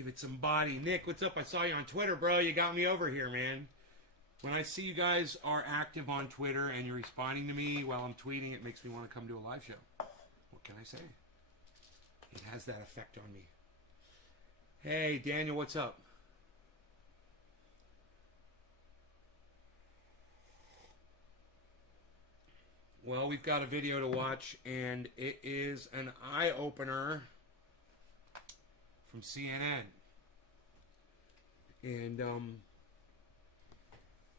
Give it some body. Nick, what's up? I saw you on Twitter, bro. You got me over here, man. When I see you guys are active on Twitter and you're responding to me while I'm tweeting, it makes me want to come to a live show. What can I say? It has that effect on me. Hey, Daniel, what's up? Well, we've got a video to watch, and it is an eye-opener from CNN. And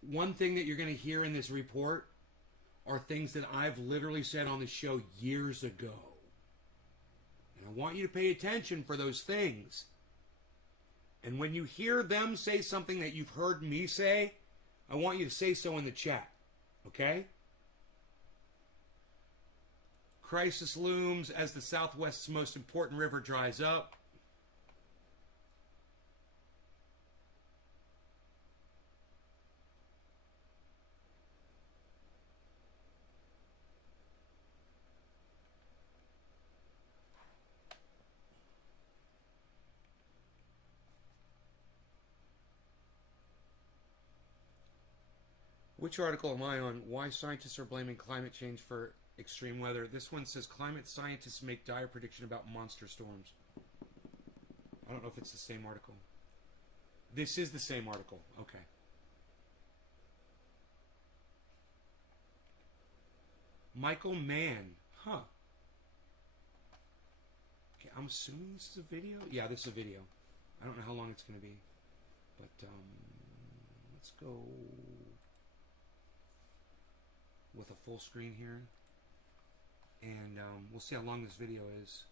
one thing that you're going to hear in this report are things that I've literally said on the show years ago. And I want you to pay attention for those things. And when you hear them say something that you've heard me say, I want you to say so in the chat. Okay? Crisis looms as the Southwest's most important river dries up. Which article am I on? Why scientists are blaming climate change for extreme weather. This one says climate scientists make dire prediction about monster storms. I don't know if it's the same article. This is the same article. Okay. Michael Mann. Huh. Okay, I'm assuming this is a video? Yeah, this is a video. I don't know how long it's going to be. But, let's go with a full screen here. And we'll see how long this video is.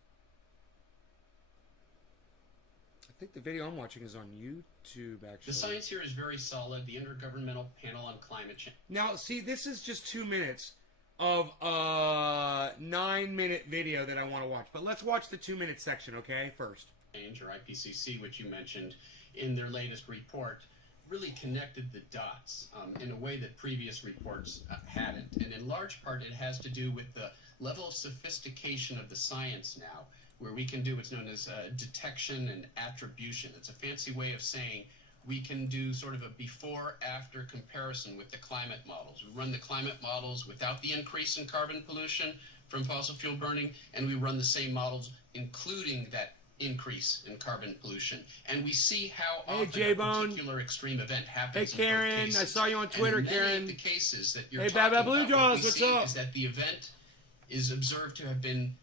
I think the video I'm watching is on YouTube, actually. The science here is very solid. The Intergovernmental Panel on Climate Change. Now, see, this is just 2 minutes of a 9-minute video that I want to watch. But let's watch the 2-minute section, okay, first. Or IPCC, which you mentioned in their latest report, really connected the dots in a way that previous reports hadn't. And in large part, it has to do with the level of sophistication of the science now, where we can do what's known as detection and attribution. It's a fancy way of saying we can do sort of a before-after comparison with the climate models. We run the climate models without the increase in carbon pollution from fossil fuel burning, and we run the same models including that increase in carbon pollution, and we see how often a particular extreme event happens. Hey, Karen, I saw you on Twitter, Karen. Many of the cases that you're hey, talking Baba Blue about, Jaws, what's up? Is that the event is observed to have been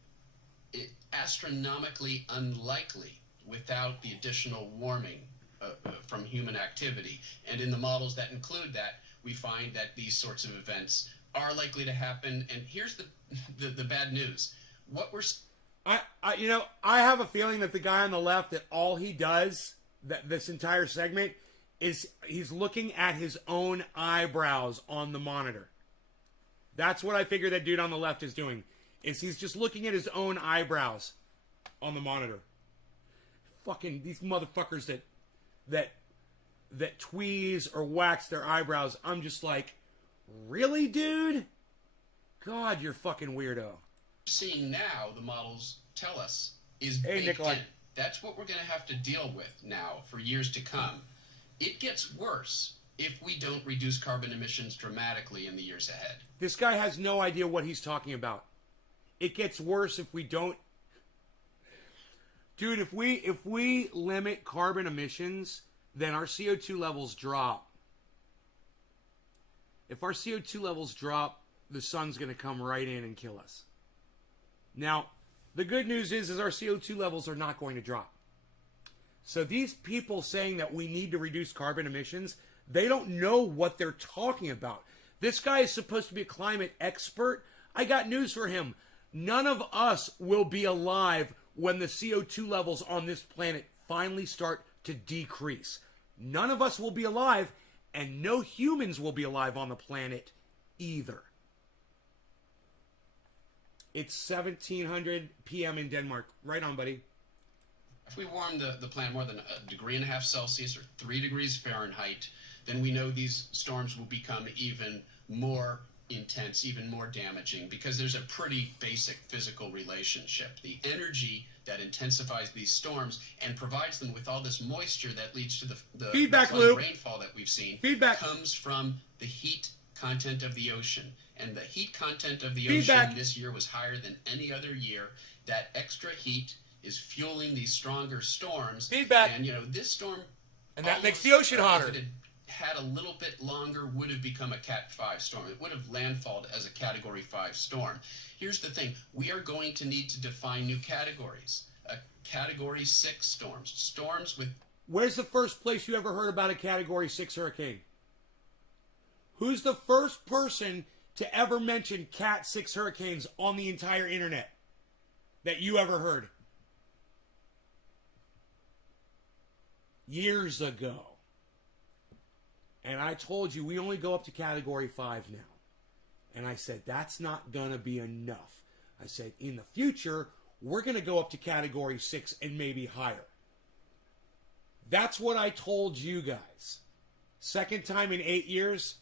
astronomically unlikely without the additional warming from human activity. And in the models that include that, we find that these sorts of events are likely to happen. And here's the bad news. What we're I have a feeling that the guy on the left, that all he does, that this entire segment, is he's looking at his own eyebrows on the monitor. That's what I figure that dude on the left is doing, is he's just looking at his own eyebrows on the monitor. Fucking these motherfuckers that tweeze or wax their eyebrows. I'm just like, really, dude? God, you're fucking weirdo. Seeing now, the models tell us, is baked in. That's what we're going to have to deal with now for years to come. It gets worse if we don't reduce carbon emissions dramatically in the years ahead. This guy has no idea what he's talking about. It gets worse if we don't. Dude, if we limit carbon emissions, then our CO2 levels drop. If our CO2 levels drop, the sun's going to come right in and kill us. Now, the good news is our CO2 levels are not going to drop. So these people saying that we need to reduce carbon emissions, they don't know what they're talking about. This guy is supposed to be a climate expert. I got news for him. None of us will be alive when the CO2 levels on this planet finally start to decrease. None of us will be alive, and no humans will be alive on the planet either. It's 1700 p.m. in Denmark. Right on, buddy. If we warm the planet more than 1.5 degrees Celsius or 3 degrees Fahrenheit, then we know these storms will become even more intense, even more damaging, because there's a pretty basic physical relationship. The energy that intensifies these storms and provides them with all this moisture that leads to the feedback loop rainfall that we've seen feedback comes from the heat content of the ocean. And the heat content of the feedback ocean this year was higher than any other year. That extra heat is fueling these stronger storms. Feedback. And, you know, this storm... And that makes the ocean hotter. If it had a little bit longer, would have become a Cat 5 storm. It would have landfalled as a Category 5 storm. Here's the thing. We are going to need to define new categories. A Category 6 storms. Storms with... Where's the first place you ever heard about a Category 6 hurricane? Who's the first person to ever mention Cat 6 hurricanes on the entire internet that you ever heard? Years ago. And I told you we only go up to Category 5 now. And I said, that's not going to be enough. I said, in the future, we're going to go up to Category 6 and maybe higher. That's what I told you guys. Second time in 8 years.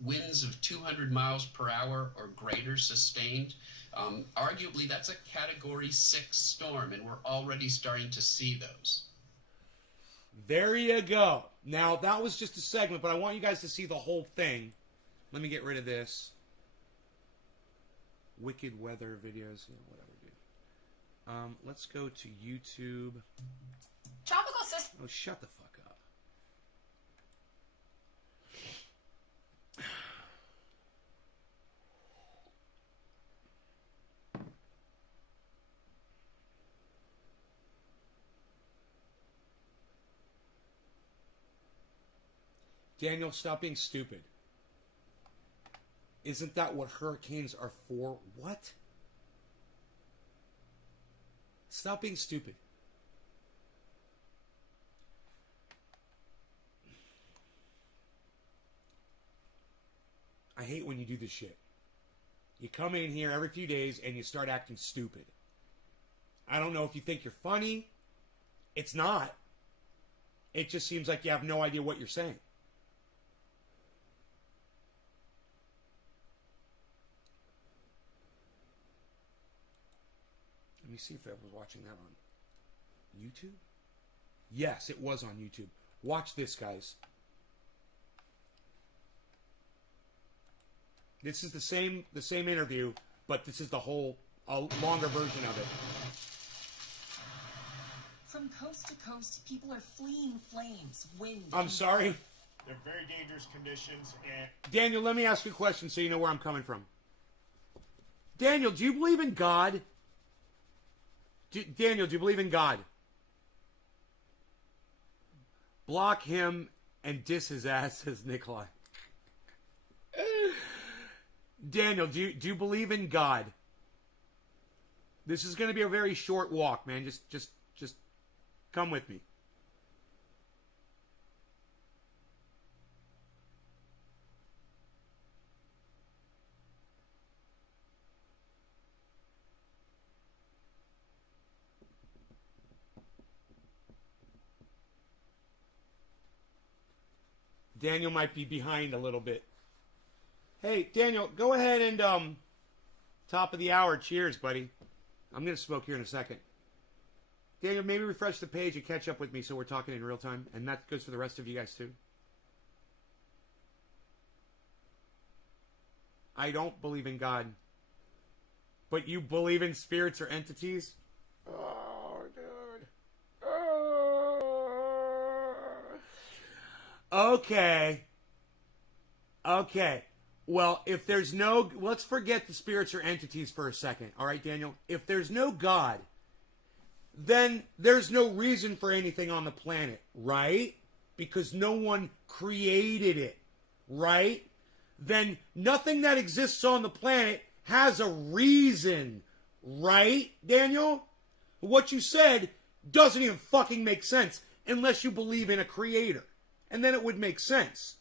Winds of 200 miles per hour or greater sustained. Arguably, that's a Category 6 storm, and we're already starting to see those. There you go. Now, that was just a segment, but I want you guys to see the whole thing. Let me get rid of this. Wicked weather videos. Yeah, whatever, dude. Let's go to YouTube. Tropical system. Oh, shut the fuck up. Daniel, stop being stupid. Isn't that what hurricanes are for? What? Stop being stupid. I hate when you do this shit. You come in here every few days and you start acting stupid. I don't know if you think you're funny. It's not. It just seems like you have no idea what you're saying. Let me see if I was watching that on YouTube. Yes, it was on YouTube. Watch this, guys. This is the same interview, but this is the whole longer version of it. From coast to coast, people are fleeing flames, wind. I'm sorry. They're very dangerous conditions, and Daniel, let me ask you a question so you know where I'm coming from. Daniel, do you believe in God? Daniel, do you believe in God? Block him and diss his ass, says Nikolai. Daniel, do you believe in God? This is going to be a very short walk, man. Just come with me. Daniel might be behind a little bit. Hey, Daniel, go ahead and, top of the hour. Cheers, buddy. I'm going to smoke here in a second. Daniel, maybe refresh the page and catch up with me so we're talking in real time. And that goes for the rest of you guys, too. I don't believe in God. But you believe in spirits or entities? Oh, dude. Okay. Well, if there's no... Let's forget the spirits or entities for a second. All right, Daniel? If there's no God, then there's no reason for anything on the planet, right? Because no one created it, right? Then nothing that exists on the planet has a reason, right, Daniel? What you said doesn't even fucking make sense unless you believe in a creator. And then it would make sense.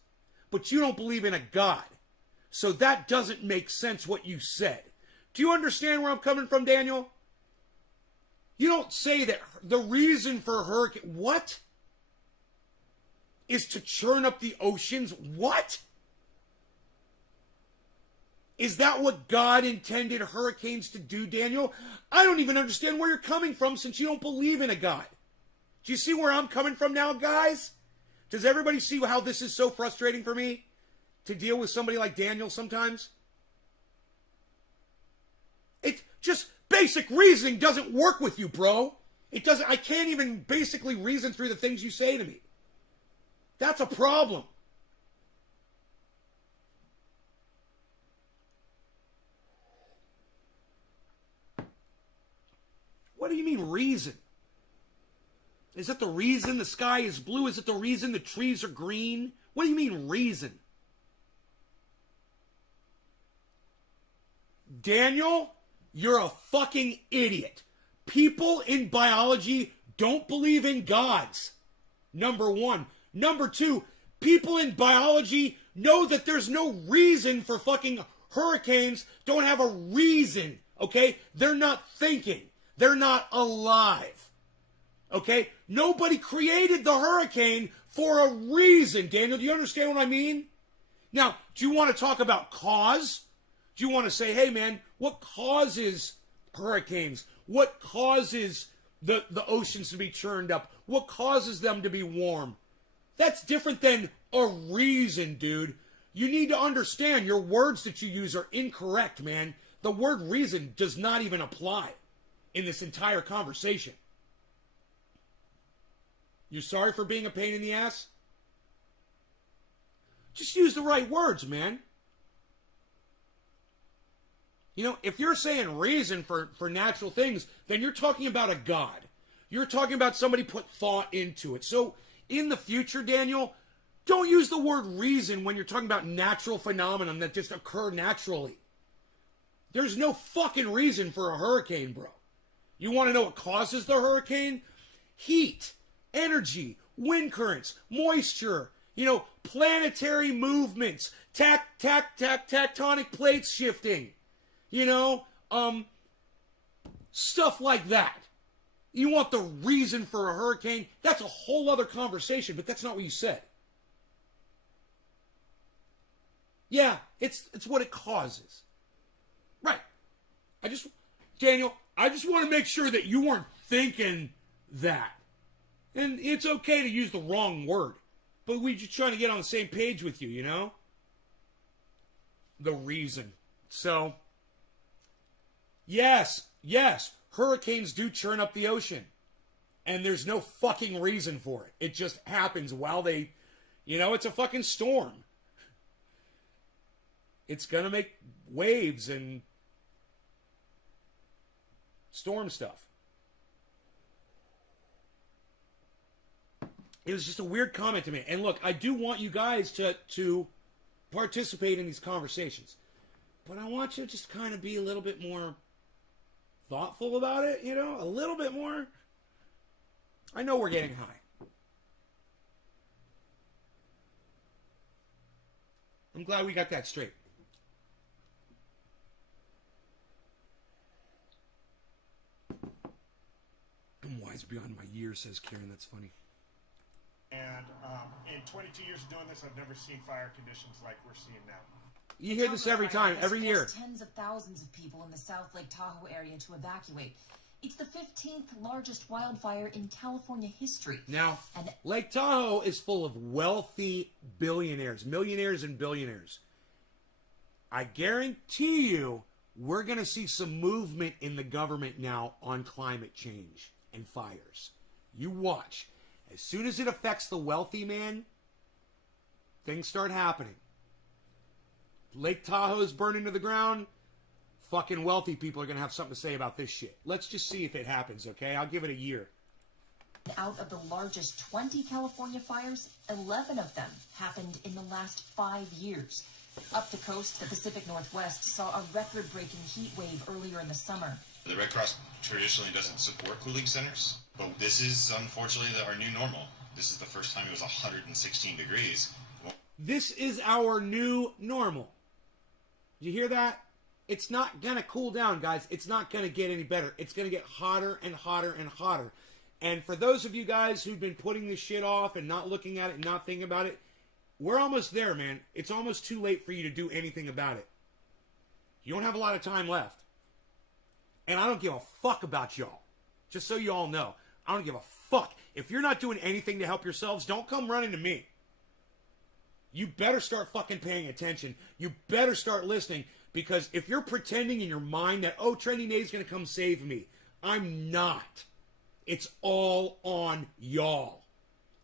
But you don't believe in a God. So that doesn't make sense what you said. Do you understand where I'm coming from, Daniel? You don't say that the reason for hurricane... What? Is to churn up the oceans? What? Is that what God intended hurricanes to do, Daniel? I don't even understand where you're coming from since you don't believe in a God. Do you see where I'm coming from now, guys? Does everybody see how this is so frustrating for me to deal with somebody like Daniel sometimes? It just basic reasoning doesn't work with you, bro. It doesn't. I can't even basically reason through the things you say to me. That's a problem. What do you mean reason? Is it the reason the sky is blue? Is it the reason the trees are green? What do you mean reason? Daniel, you're a fucking idiot. People in biology don't believe in gods. Number one. Number two, people in biology know that there's no reason for fucking hurricanes. Don't have a reason, okay? They're not thinking. They're not alive. Okay? Nobody created the hurricane for a reason, Daniel. Do you understand what I mean? Now, do you want to talk about cause? Do you want to say, hey, man, what causes hurricanes? What causes the oceans to be churned up? What causes them to be warm? That's different than a reason, dude. You need to understand your words that you use are incorrect, man. The word reason does not even apply in this entire conversation. You sorry for being a pain in the ass? Just use the right words, man. You know, if you're saying reason for natural things, then you're talking about a God. You're talking about somebody put thought into it. So, in the future, Daniel, don't use the word reason when you're talking about natural phenomenon that just occur naturally. There's no fucking reason for a hurricane, bro. You want to know what causes the hurricane? Heat, energy, currents, moisture, planetary movements, tectonic plates shifting, stuff like that. You want the reason for a hurricane? That's a whole other conversation, but that's not what you said. Yeah, it's what it causes. Right. Daniel, I just want to make sure that you weren't thinking that. And it's okay to use the wrong word, but we're just trying to get on the same page with you, The reason. So, yes, hurricanes do churn up the ocean. And there's no fucking reason for it. It just happens while they, it's a fucking storm. It's going to make waves and storm stuff. It was just a weird comment to me. And look, I do want you guys to participate in these conversations. But I want you to just kind of be a little bit more thoughtful about it, a little bit more. I know we're getting high. I'm glad we got that straight. I'm wise beyond my years, says Kieran. That's funny. And in 22 years of doing this, I've never seen fire conditions like we're seeing now. You hear this every time, every year. Tens of thousands of people in the South Lake Tahoe area to evacuate. It's the 15th largest wildfire in California history. Now, Lake Tahoe is full of wealthy billionaires, millionaires and billionaires. I guarantee you we're going to see some movement in the government now on climate change and fires. You watch. As soon as it affects the wealthy, man, things start happening. Lake Tahoe is burning to the ground. Fucking wealthy people are going to have something to say about this shit. Let's just see if it happens, okay? I'll give it a year. Out of the largest 20 California fires, 11 of them happened in the last 5 years. Up the coast, the Pacific Northwest saw a record-breaking heat wave earlier in the summer. The Red Cross traditionally doesn't support cooling centers, but this is unfortunately our new normal. This is the first time it was 116 degrees. This is our new normal. Did you hear that? It's not going to cool down, guys. It's not going to get any better. It's going to get hotter and hotter and hotter. And for those of you guys who've been putting this shit off and not looking at it and not thinking about it, we're almost there, man. It's almost too late for you to do anything about it. You don't have a lot of time left. And I don't give a fuck about y'all. Just so you all know. I don't give a fuck. If you're not doing anything to help yourselves, don't come running to me. You better start fucking paying attention. You better start listening. Because if you're pretending in your mind that, oh, Trending Nate's going to come save me, I'm not. It's all on y'all.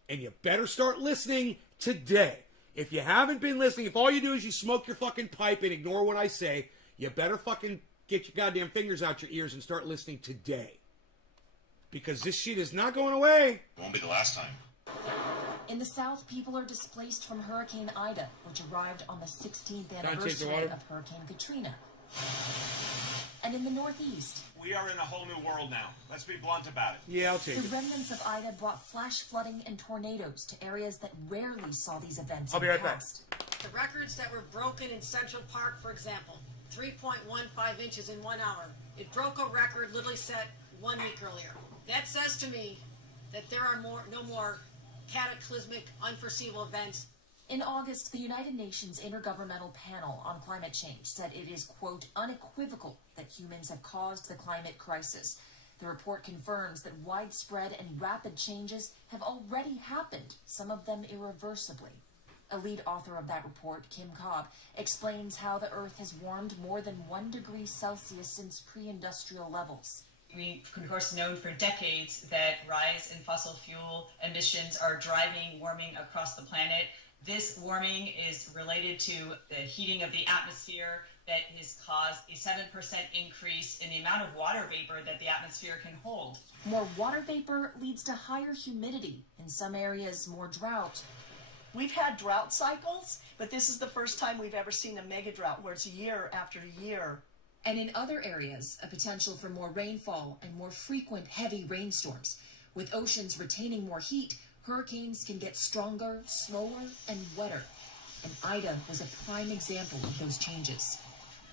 And you better start listening today. If you haven't been listening, if all you do is you smoke your fucking pipe and ignore what I say, you better fucking get your goddamn fingers out your ears and start listening today. Because this shit is not going away. It won't be the last time. In the South, people are displaced from Hurricane Ida, which arrived on the 16th take the anniversary water. of Hurricane Katrina. And in the Northeast, We are in a whole new world now. Let's be blunt about it. Yeah, I'll take the it. remnants of Ida brought flash flooding and tornadoes to areas that rarely saw these events I'll in be the right back. past. The records that were broken in Central Park, for example, 3.15 inches in 1 hour. It broke a record literally set 1 week earlier. That says to me that there are no more cataclysmic, unforeseeable events. In August, the United Nations Intergovernmental Panel on Climate Change said it is, quote, unequivocal that humans have caused the climate crisis. The report confirms that widespread and rapid changes have already happened, some of them irreversibly. A lead author of that report, Kim Cobb, explains how the Earth has warmed more than 1 degree Celsius since pre-industrial levels. We've, of course, known for decades that rise in fossil fuel emissions are driving warming across the planet. This warming is related to the heating of the atmosphere that has caused a 7% increase in the amount of water vapor that the atmosphere can hold. More water vapor leads to higher humidity, in some areas more drought. We've had drought cycles, but this is the first time we've ever seen a mega drought where it's year after year. And in other areas, a potential for more rainfall and more frequent heavy rainstorms. With oceans retaining more heat, hurricanes can get stronger, slower, and wetter. And Ida was a prime example of those changes.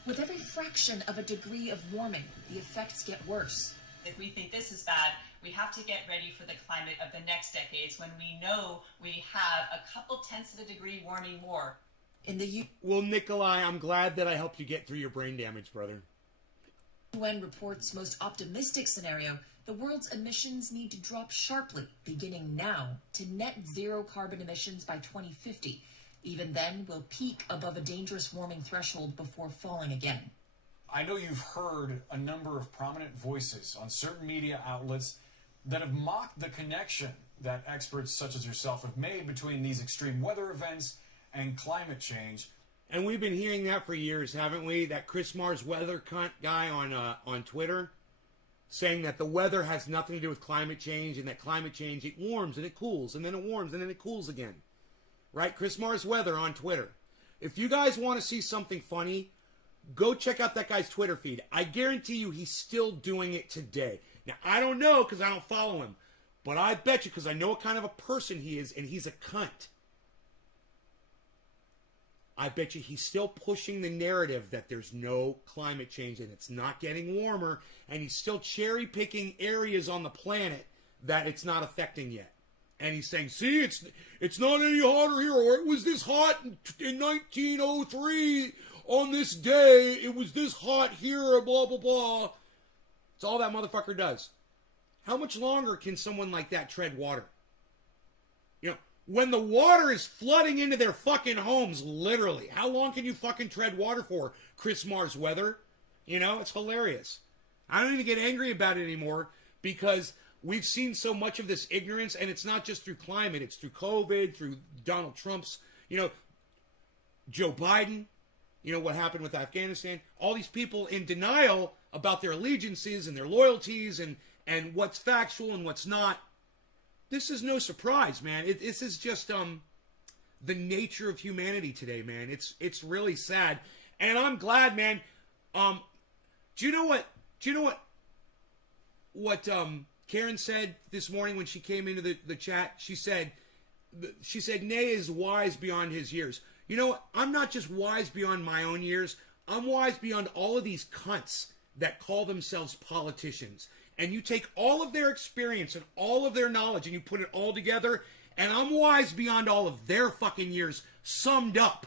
With every fraction of a degree of warming, the effects get worse. If we think this is bad, we have to get ready for the climate of the next decades when we know we have a couple tenths of a degree warming more. In the Well, Nikolai, I'm glad that I helped you get through your brain damage, brother. UN report's most optimistic scenario, the world's emissions need to drop sharply, beginning now, to net zero carbon emissions by 2050. Even then, we'll peak above a dangerous warming threshold before falling again. I know you've heard a number of prominent voices on certain media outlets that have mocked the connection that experts such as yourself have made between these extreme weather events and climate change. And we've been hearing that for years, haven't we? That Chris Mars weather cunt guy on Twitter saying that the weather has nothing to do with climate change and that climate change, it warms and it cools and then it warms and then it cools again. Right? Chris Mars weather on Twitter. If you guys want to see something funny, go check out that guy's Twitter feed. I guarantee you he's still doing it today. Now, I don't know because I don't follow him, but I bet you because I know what kind of a person he is and he's a cunt. I bet you he's still pushing the narrative that there's no climate change and it's not getting warmer, and he's still cherry picking areas on the planet that it's not affecting yet. And he's saying, see, it's not any hotter here, or it was this hot in 1903 on this day, it was this hot here, blah, blah, blah. It's all that motherfucker does. How much longer can someone like that tread water? You know, when the water is flooding into their fucking homes, literally, how long can you fucking tread water for, Chris Mars weather? You know, it's hilarious. I don't even get angry about it anymore because we've seen so much of this ignorance, and it's not just through climate, it's through COVID, through Donald Trump's, you know, Joe Biden, you know, what happened with Afghanistan, all these people in denial about their allegiances and their loyalties and what's factual and what's not. This is no surprise, man. This is just the nature of humanity today, man. It's really sad, and I'm glad, man. Do you know what? What Karen said this morning when she came into the chat? She said, Nay is wise beyond his years. You know what? I'm not just wise beyond my own years. I'm wise beyond all of these cunts that call themselves politicians. And you take all of their experience and all of their knowledge and you put it all together, and I'm wise beyond all of their fucking years summed up.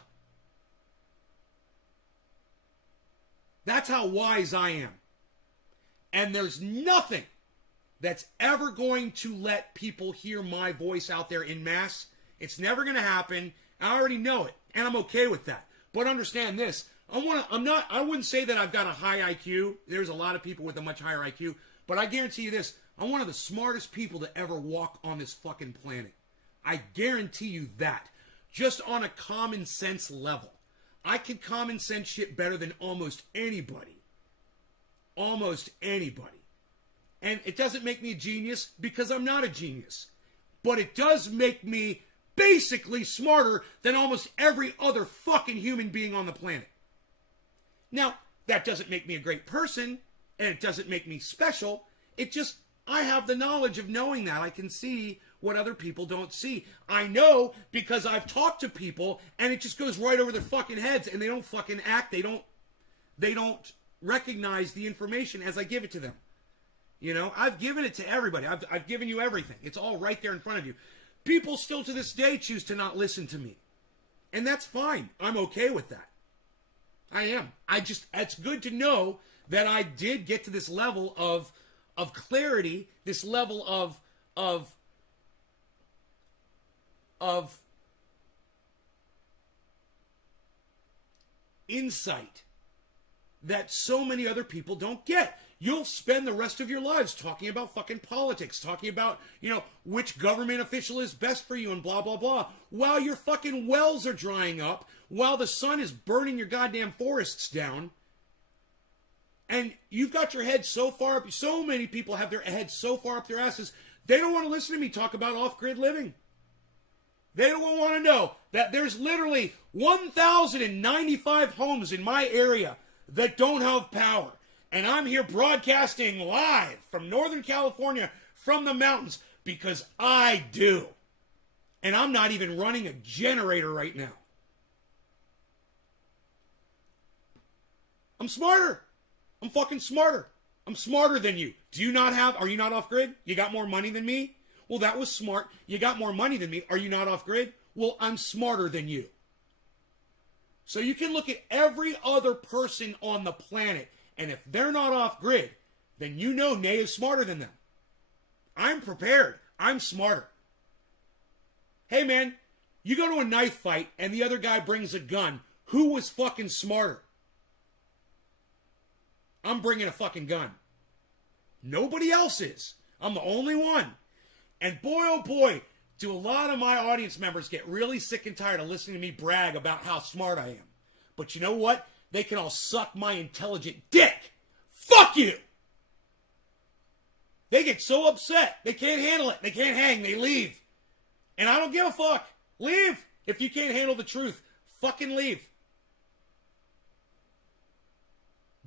That's how wise I am. And there's nothing that's ever going to let people hear my voice out there in mass. It's never going to happen. I already know it, and I'm okay with that. But understand this. I wouldn't say that I've got a high IQ. There's a lot of people with a much higher IQ. But I guarantee you this. I'm one of the smartest people to ever walk on this fucking planet. I guarantee you that. Just on a common sense level. I can common sense shit better than almost anybody. Almost anybody. And it doesn't make me a genius because I'm not a genius. But it does make me basically smarter than almost every other fucking human being on the planet. Now, that doesn't make me a great person, and it doesn't make me special. It just, I have the knowledge of knowing that. I can see what other people don't see. I know because I've talked to people, and it just goes right over their fucking heads, and they don't fucking act. They don't recognize the information as I give it to them. You know, I've given it to everybody. I've given you everything. It's all right there in front of you. People still to this day choose to not listen to me. And that's fine. I'm okay with that. I am. It's good to know that I did get to this level of clarity, this level of insight that so many other people don't get. You'll spend the rest of your lives talking about fucking politics, talking about, which government official is best for you and blah, blah, blah, while your fucking wells are drying up, while the sun is burning your goddamn forests down, and you've got your head so far up, so many people have their heads so far up their asses, they don't want to listen to me talk about off-grid living. They don't want to know that there's literally 1,095 homes in my area that don't have power. And I'm here broadcasting live from Northern California, from the mountains, because I do. And I'm not even running a generator right now. I'm smarter. I'm fucking smarter. I'm smarter than you. Are you not off grid? You got more money than me? Well, that was smart. You got more money than me. Are you not off grid? Well, I'm smarter than you. So you can look at every other person on the planet, and if they're not off grid, then you know Nay is smarter than them. I'm prepared. I'm smarter. Hey man, you go to a knife fight and the other guy brings a gun. Who was fucking smarter? I'm bringing a fucking gun. Nobody else is. I'm the only one. And boy, oh boy, do a lot of my audience members get really sick and tired of listening to me brag about how smart I am. But you know what? They can all suck my intelligent dick. Fuck you! They get so upset. They can't handle it. They can't hang. They leave. And I don't give a fuck. Leave. If you can't handle the truth, fucking leave.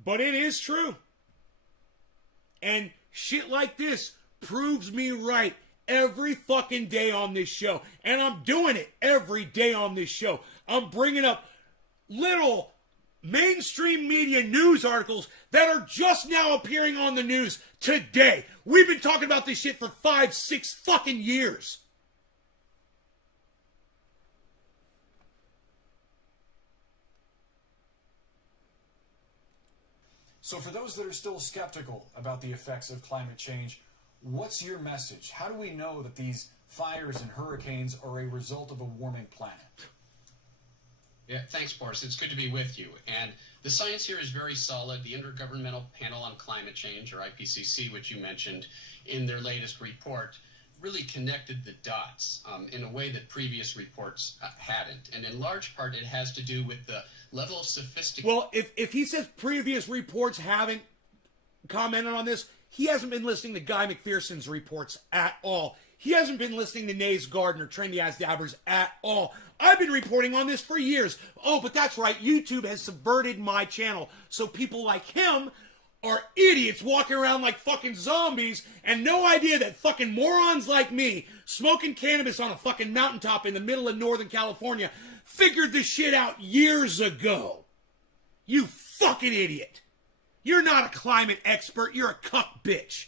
But it is true. And shit like this proves me right every fucking day on this show. And I'm doing it every day on this show. I'm bringing up little mainstream media news articles that are just now appearing on the news today. We've been talking about this shit for 5-6 fucking years. So for those that are still skeptical about the effects of climate change, what's your message? How do we know that these fires and hurricanes are a result of a warming planet? Yeah, thanks, Boris. It's good to be with you. And the science here is very solid. The Intergovernmental Panel on Climate Change, or IPCC, which you mentioned in their latest report, really connected the dots in a way that previous reports hadn't. And in large part, it has to do with the level of sophistication. Well, if he says previous reports haven't commented on this, he hasn't been listening to Guy McPherson's reports at all. He hasn't been listening to Nays Gardner, Trendy As Dabbers at all. I've been reporting on this for years. Oh, but that's right. YouTube has subverted my channel. So people like him are idiots walking around like fucking zombies and no idea that fucking morons like me smoking cannabis on a fucking mountaintop in the middle of Northern California figured this shit out years ago. You fucking idiot. You're not a climate expert. You're a cuck bitch.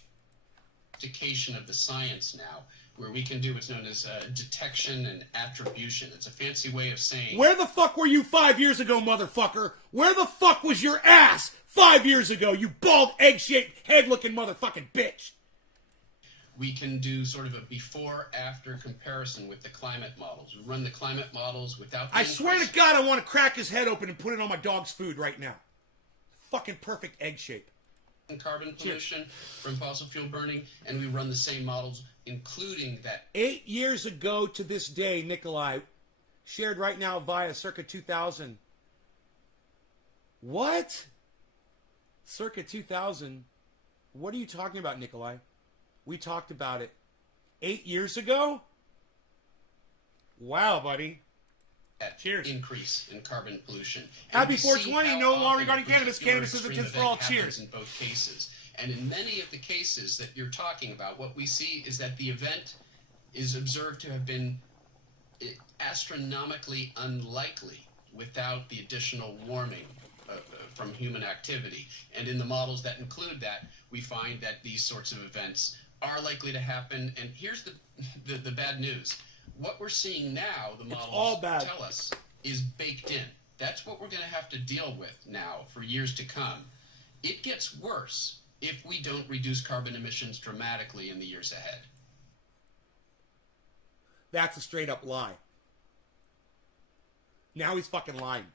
Of the science now. where we can do what's known as detection and attribution. It's a fancy way of saying... Where the fuck were you 5 years ago, motherfucker? Where the fuck was your ass 5 years ago, you bald, egg-shaped, head-looking motherfucking bitch? We can do sort of a before-after comparison with the climate models. We run the climate models without... I swear to God, I want to crack his head open and put it on my dog's food right now. Fucking perfect egg shape. Carbon pollution from fossil fuel burning, and we run the same models, including that... 8 years ago to this day, Nikolai, shared right now via Circa 2000. What? Circa 2000? What are you talking about, Nikolai? We talked about it 8 years ago? Wow, buddy. Cheers. Increase in carbon pollution. Happy 420, no law regarding cannabis. Cannabis is a tip for all. Cheers. In both cases. And in many of the cases that you're talking about, what we see is that the event is observed to have been astronomically unlikely without the additional warming from human activity. And in the models that include that, we find that these sorts of events are likely to happen. And here's the bad news. What we're seeing now, the models tell us, is baked in. That's what we're going to have to deal with now for years to come. It gets worse if we don't reduce carbon emissions dramatically in the years ahead. That's a straight up lie. Now he's fucking lying.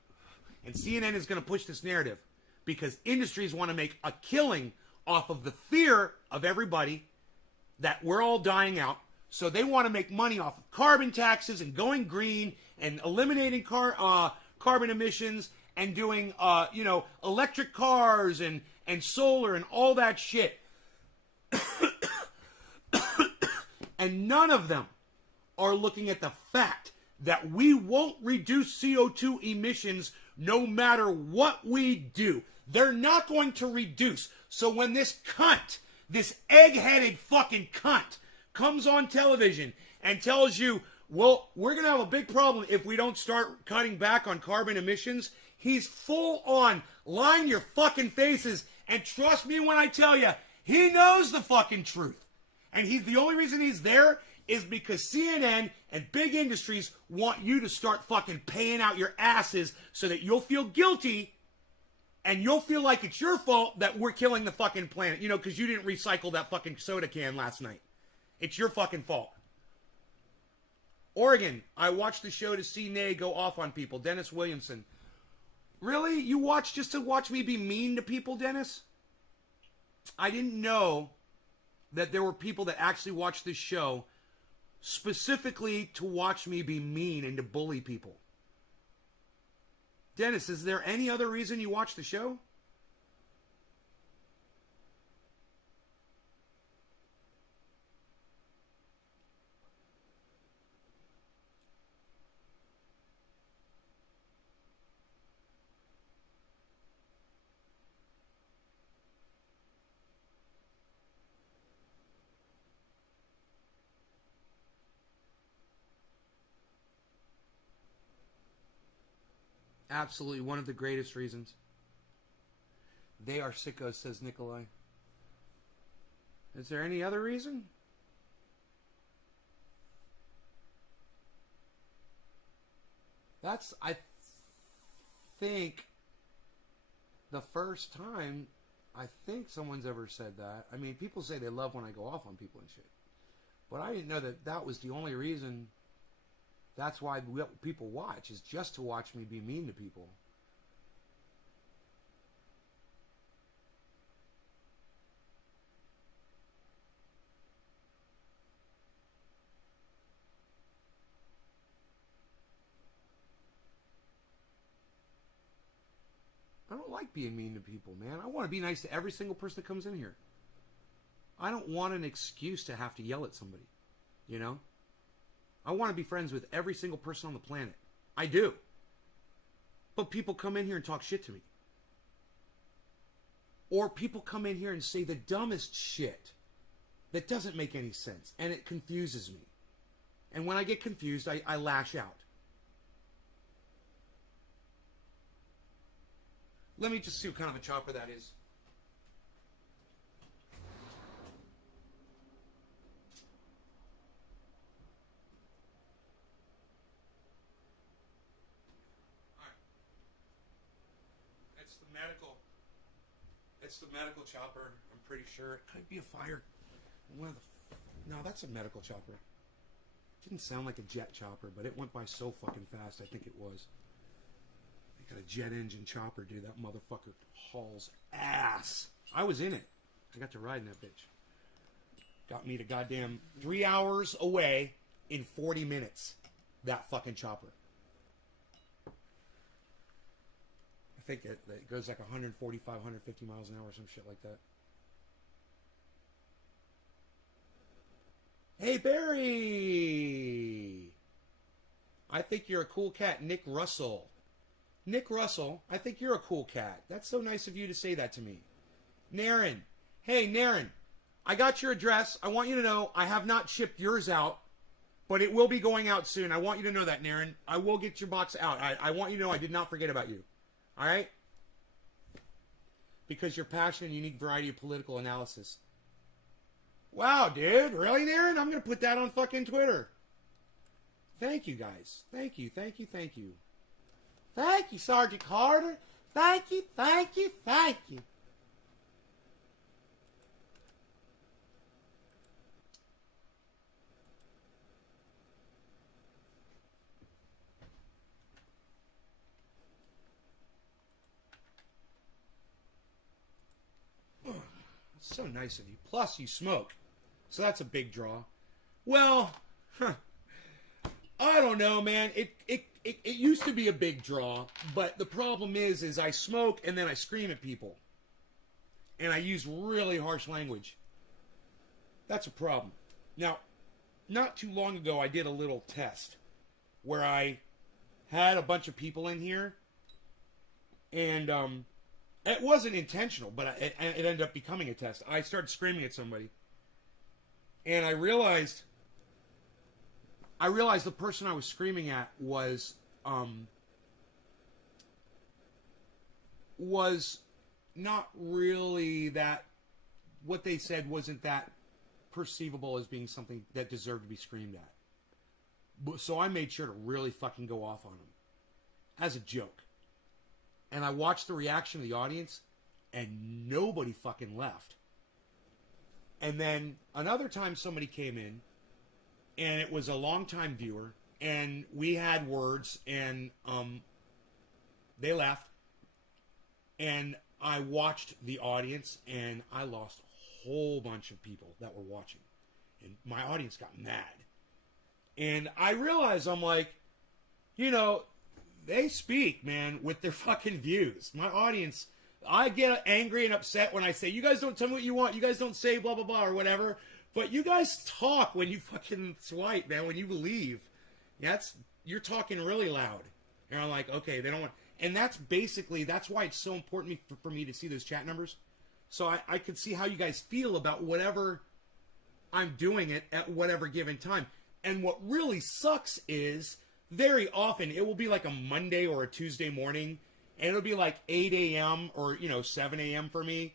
And CNN is going to push this narrative because industries want to make a killing off of the fear of everybody that we're all dying out. So they want to make money off of carbon taxes and going green and eliminating carbon emissions and doing, electric cars and solar and all that shit. And none of them are looking at the fact that we won't reduce CO2 emissions no matter what we do. They're not going to reduce. So when this cunt, this egg-headed fucking cunt, comes on television and tells you, well, we're going to have a big problem if we don't start cutting back on carbon emissions, he's full on lying your fucking faces. And trust me when I tell you, he knows the fucking truth. And the only reason he's there is because CNN and big industries want you to start fucking paying out your asses so that you'll feel guilty and you'll feel like it's your fault that we're killing the fucking planet, because you didn't recycle that fucking soda can last night. It's your fucking fault. Oregon, I watched the show to see Nay go off on people. Dennis Williamson. Really? You watch just to watch me be mean to people, Dennis? I didn't know that there were people that actually watched this show specifically to watch me be mean and to bully people. Dennis, is there any other reason you watch the show? Absolutely, one of the greatest reasons. They are sickos, says Nikolai. Is there any other reason? That's, I think, the first time I think someone's ever said that. I mean, people say they love when I go off on people and shit. But I didn't know that that was the only reason. That's why people watch, is just to watch me be mean to people. I don't like being mean to people, man. I want to be nice to every single person that comes in here. I don't want an excuse to have to yell at somebody, I want to be friends with every single person on the planet. I do. But people come in here and talk shit to me. Or people come in here and say the dumbest shit that doesn't make any sense. And it confuses me. And when I get confused, I lash out. Let me just see what kind of a chopper that is. medical. It's the medical chopper. I'm pretty sure. It could be a fire. No, that's a medical chopper. Didn't sound like a jet chopper, but it went by so fucking fast. I think it was. They got a jet engine chopper, dude. That motherfucker hauls ass. I was in it. I got to ride in that bitch. Got me to goddamn 3 hours away in 40 minutes. That fucking chopper. I think it goes like 145, 150 miles an hour or some shit like that. Hey, Barry! I think you're a cool cat, Nick Russell. Nick Russell, I think you're a cool cat. That's so nice of you to say that to me. Naren. Hey, Naren. I got your address. I want you to know I have not shipped yours out, but it will be going out soon. I want you to know that, Naren. I will get your box out. I want you to know I did not forget about you. All right? Because your passion and unique variety of political analysis. Wow, dude. Really, Naren? I'm going to put that on fucking Twitter. Thank you, guys. Thank you, thank you, thank you. Thank you, Sergeant Carter. Thank you, thank you, thank you. It's so nice of you. Plus, you smoke. So that's a big draw. Well, I don't know, man. It used to be a big draw, but the problem is I smoke and then I scream at people. And I use really harsh language. That's a problem. Now, not too long ago, I did a little test where I had a bunch of people in here, and it wasn't intentional, but it ended up becoming a test. I started screaming at somebody, and I realized the person I was screaming at was not really that. What they said wasn't that perceivable as being something that deserved to be screamed at. So I made sure to really fucking go off on them as a joke. And I watched the reaction of the audience, and nobody fucking left. And then another time somebody came in, and it was a longtime viewer, and we had words, and they left. And I watched the audience, and I lost a whole bunch of people that were watching. And my audience got mad. And I realized, I'm like, you know, they speak, man, with their fucking views. My audience, I get angry and upset when I say, you guys don't tell me what you want. You guys don't say blah, blah, blah, or whatever. But you guys talk when you fucking swipe, man, when you believe. You're talking really loud. And I'm like, okay, they don't want... And that's why it's so important for me to see those chat numbers. So I could see how you guys feel about whatever I'm doing it at whatever given time. And what really sucks is... very often, it will be like a Monday or a Tuesday morning, and it'll be like 8 a.m. or, 7 a.m. for me.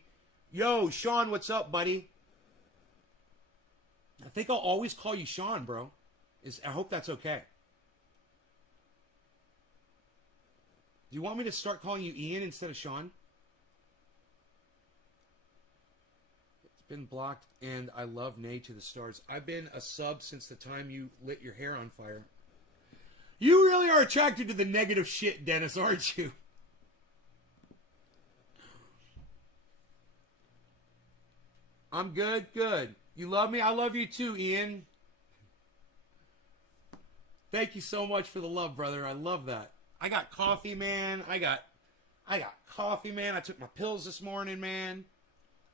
Yo, Sean, what's up, buddy? I think I'll always call you Sean, bro. I hope that's okay. Do you want me to start calling you Ian instead of Sean? It's been blocked, and I love Nay to the stars. I've been a sub since the time you lit your hair on fire. You really are attracted to the negative shit, Dennis, aren't you? I'm good, good. You love me? I love you too, Ian. Thank you so much for the love, brother. I love that. I got coffee, man. I got coffee, man. I took my pills this morning, man.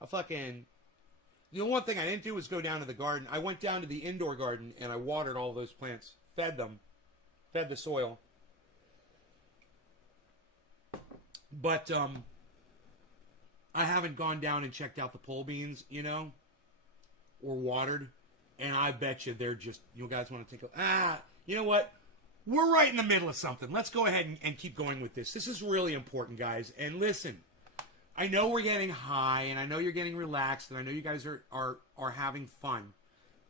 The one thing I didn't do was go down to the garden. I went down to the indoor garden and I watered all those plants. Fed them. Fed the soil. But I haven't gone down and checked out the pole beans, or watered. And I bet you they're just, you guys want to take you know what? We're right in the middle of something. Let's go ahead and keep going with this. This is really important, guys. And listen, I know we're getting high, and I know you're getting relaxed, and I know you guys are having fun.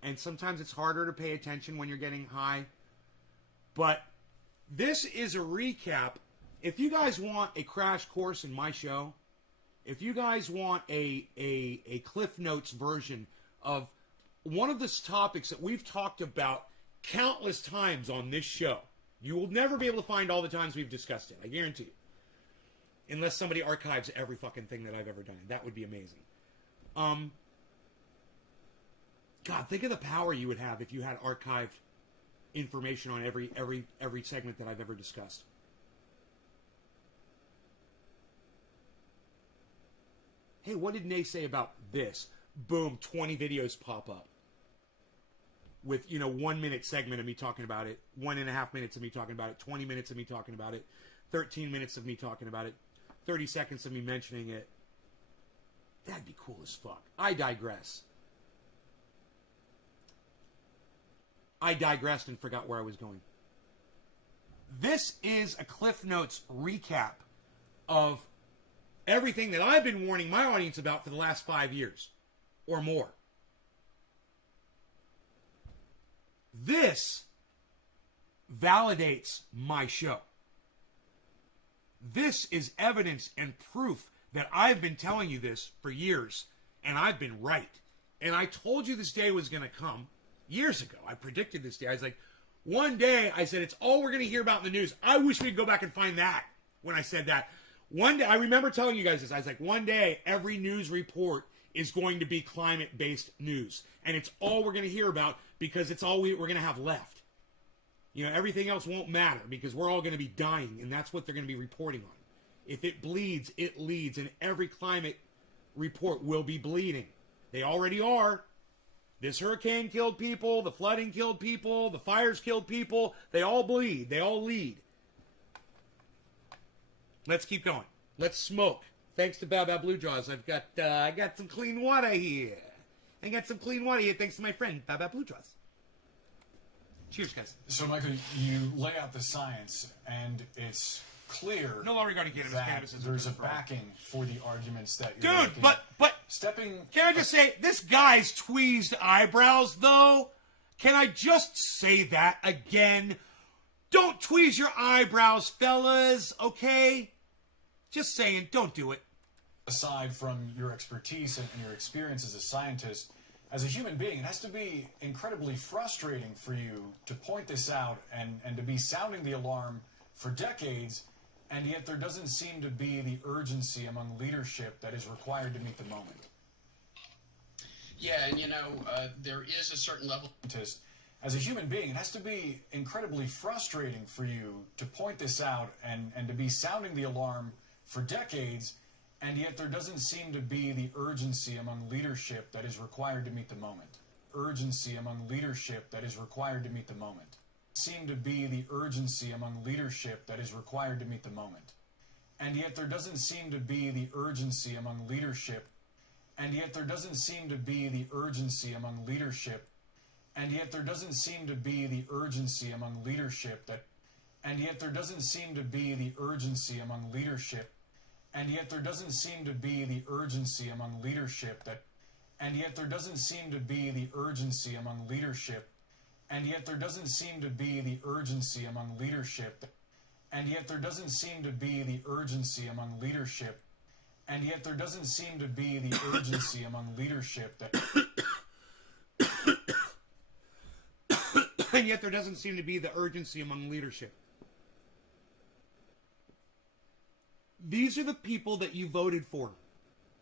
And sometimes it's harder to pay attention when you're getting high. But this is a recap. if you guys want a crash course in my show, if you guys want a Cliff Notes version of one of the topics that we've talked about countless times on this show, you will never be able to find all the times we've discussed it. I guarantee you. Unless somebody archives every fucking thing that I've ever done. That would be amazing. God, think of the power you would have if you had archived information on every segment that I've ever discussed. Hey, what did Nay say about this? Boom, 20 videos pop up. With, 1 minute segment of me talking about it, 1.5 minutes of me talking about it, 20 minutes of me talking about it, 13 minutes of me talking about it, 30 seconds of me mentioning it. That'd be cool as fuck. I digress. I digressed and forgot where I was going. This is a Cliff Notes recap of everything that I've been warning my audience about for the last 5 years or more. This validates my show. This is evidence and proof that I've been telling you this for years, and I've been right. And I told you this day was going to come years ago. I predicted this day. I was like, one day, I said, it's all we're going to hear about in the news. I wish we'd go back and find that when I said that. One day, I remember telling you guys this. I was like, one day, every news report is going to be climate-based news. And it's all we're going to hear about because it's all we're going to have left. Everything else won't matter because we're all going to be dying, and that's what they're going to be reporting on. If it bleeds, it leads, and every climate report will be bleeding. They already are. This hurricane killed people, the flooding killed people, the fires killed people. They all bleed. They all lead. Let's keep going. Let's smoke. Thanks to Baba Blue Jaws, I got some clean water here. I got some clean water here thanks to my friend Baba Blue Jaws. Cheers, guys. So, Michael, you lay out the science, and it's clear no law regarding cannabis. that Cannabis is there's a backing for the arguments that you're making. Dude, but stepping. Can I just say, this guy's tweezed eyebrows, though? Can I just say that again? Don't tweeze your eyebrows, fellas, okay? Just saying, don't do it. Aside from your expertise and your experience as a scientist, as a human being, it has to be incredibly frustrating for you to point this out and to be sounding the alarm for decades, and yet there doesn't seem to be the urgency among leadership that is required to meet the moment. Yeah, and there is a certain level. As a human being, it has to be incredibly frustrating for you to point this out and to be sounding the alarm for decades, and yet there doesn't seem to be the urgency among leadership that is required to meet the moment. Urgency among leadership that is required to meet the moment. Seem to be the urgency among leadership that is required to meet the moment. And yet there doesn't seem to be the urgency among leadership. And yet there doesn't seem to be the urgency among leadership. And yet there doesn't seem to be the urgency among leadership that. And yet there doesn't seem to be the urgency among leadership. And yet there doesn't seem to be the urgency among leadership that. And yet there doesn't seem to be the urgency among leadership. And yet there doesn't seem to be the urgency among leadership. And yet there doesn't seem to be the urgency among leadership. And yet there doesn't seem to be the urgency among leadership that. And yet there doesn't seem to be the urgency among leadership. These are the people that you voted for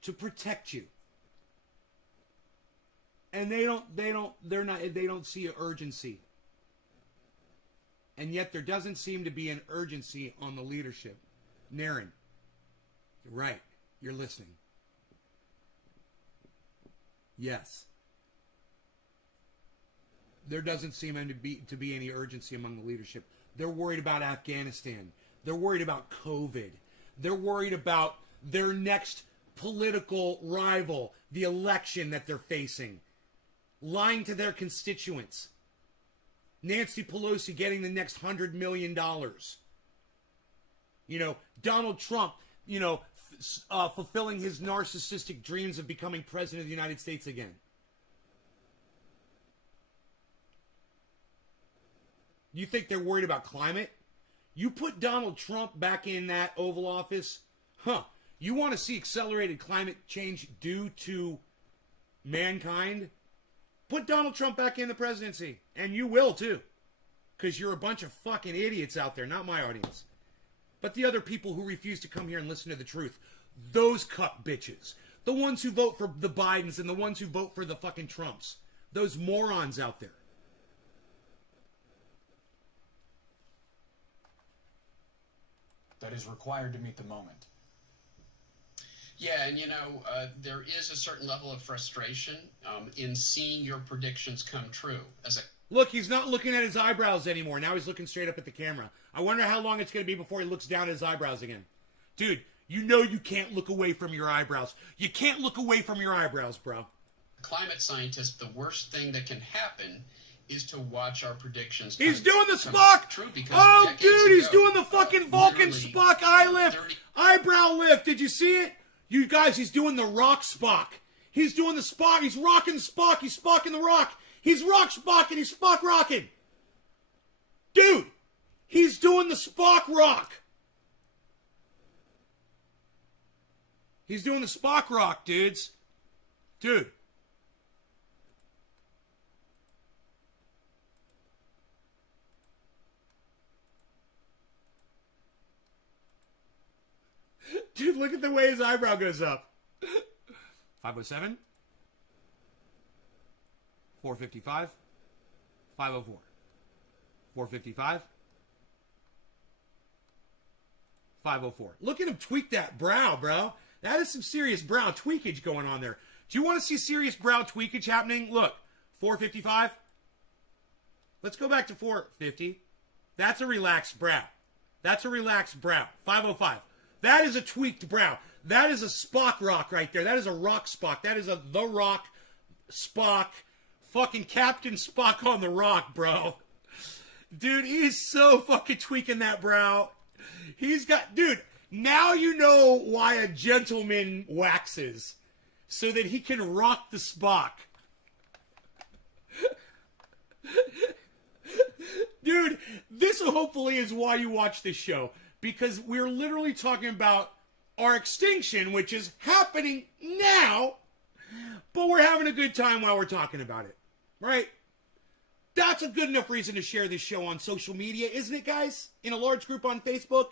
to protect you. And they don't see an urgency. And yet there doesn't seem to be an urgency on the leadership. Naren, you're right. You're listening. Yes. There doesn't seem to be any urgency among the leadership. They're worried about Afghanistan. They're worried about COVID. They're worried about their next political rival, the election that they're facing. Lying to their constituents. Nancy Pelosi getting the next $100 million. Donald Trump, fulfilling his narcissistic dreams of becoming president of the United States again. You think they're worried about climate? You put Donald Trump back in that Oval Office, you want to see accelerated climate change due to mankind? Put Donald Trump back in the presidency. And you will, too. Because you're a bunch of fucking idiots out there, not my audience. But the other people who refuse to come here and listen to the truth. Those cuck bitches. The ones who vote for the Bidens and the ones who vote for the fucking Trumps. Those morons out there. That is required to meet the moment. Yeah, and there is a certain level of frustration in seeing your predictions come true. Look, he's not looking at his eyebrows anymore. Now he's looking straight up at the camera. I wonder how long it's going to be before he looks down at his eyebrows again. Dude, you know you can't look away from your eyebrows. You can't look away from your eyebrows, bro. Climate scientist, the worst thing that can happen is to watch our predictions. He's doing the Spock! True, because oh, dude, he's ago, doing the fucking Vulcan Spock eye lift. Eyebrow lift. Did you see it? You guys, he's doing the rock Spock. He's doing the Spock. He's rocking Spock. He's Spocking the rock. He's rock Spock and he's Spock rocking. Dude, he's doing the Spock rock. He's doing the Spock rock, dudes. Dude. Dude, look at the way his eyebrow goes up. 507. 455. 504. 455. 504. Look at him tweak that brow, bro. That is some serious brow tweakage going on there. Do you want to see serious brow tweakage happening? Look, 455. Let's go back to 450. That's a relaxed brow. That's a relaxed brow. 505. That is a tweaked brow. That is a Spock rock right there. That is a rock Spock. That is a The Rock Spock. Fucking Captain Spock on the rock, bro. Dude, he is so fucking tweaking that brow. He's got... Dude, now you know why a gentleman waxes. So that he can rock the Spock. Dude, this hopefully is why you watch this show. Because we're literally talking about our extinction, which is happening now. But we're having a good time while we're talking about it. Right? That's a good enough reason to share this show on social media, isn't it, guys? In a large group on Facebook?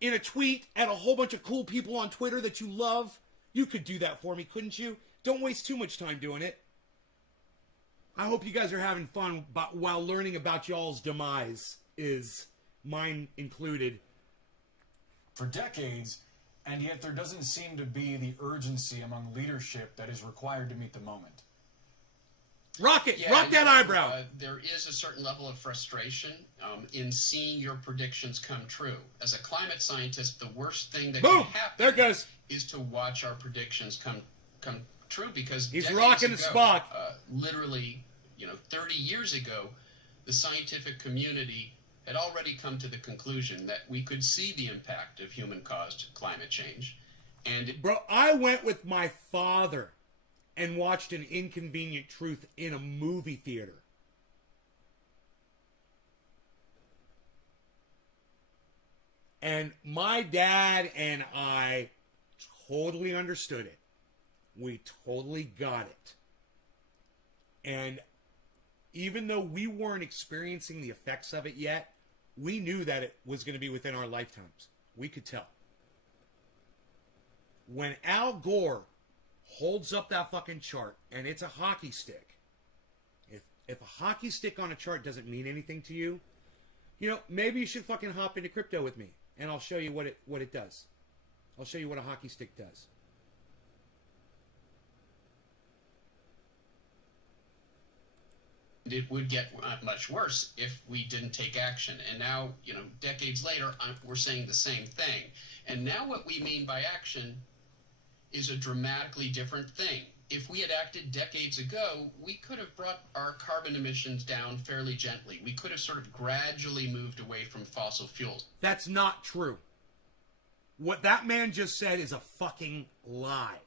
In a tweet at a whole bunch of cool people on Twitter that you love? You could do that for me, couldn't you? Don't waste too much time doing it. I hope you guys are having fun while learning about y'all's demise, is mine included. For decades, and yet there doesn't seem to be the urgency among leadership that is required to meet the moment. Rock it! Yeah, rock that eyebrow! There is a certain level of frustration in seeing your predictions come true. As a climate scientist, the worst thing that can happen there goes. Is to watch our predictions come true, because he's rocking the Spock. Literally, 30 years ago, the scientific community had already come to the conclusion that we could see the impact of human-caused climate change. And bro, I went with my father and watched An Inconvenient Truth in a movie theater. And my dad and I totally understood it. We totally got it. And even though we weren't experiencing the effects of it yet, we knew that it was going to be within our lifetimes. We could tell. When Al Gore holds up that fucking chart and it's a hockey stick, if a hockey stick on a chart doesn't mean anything to you, maybe you should fucking hop into crypto with me and I'll show you what it does. I'll show you what a hockey stick does. It would get much worse if we didn't take action. And now, decades later, we're saying the same thing. And now what we mean by action is a dramatically different thing. If we had acted decades ago, we could have brought our carbon emissions down fairly gently. We could have sort of gradually moved away from fossil fuels. That's not true. What that man just said is a fucking lie.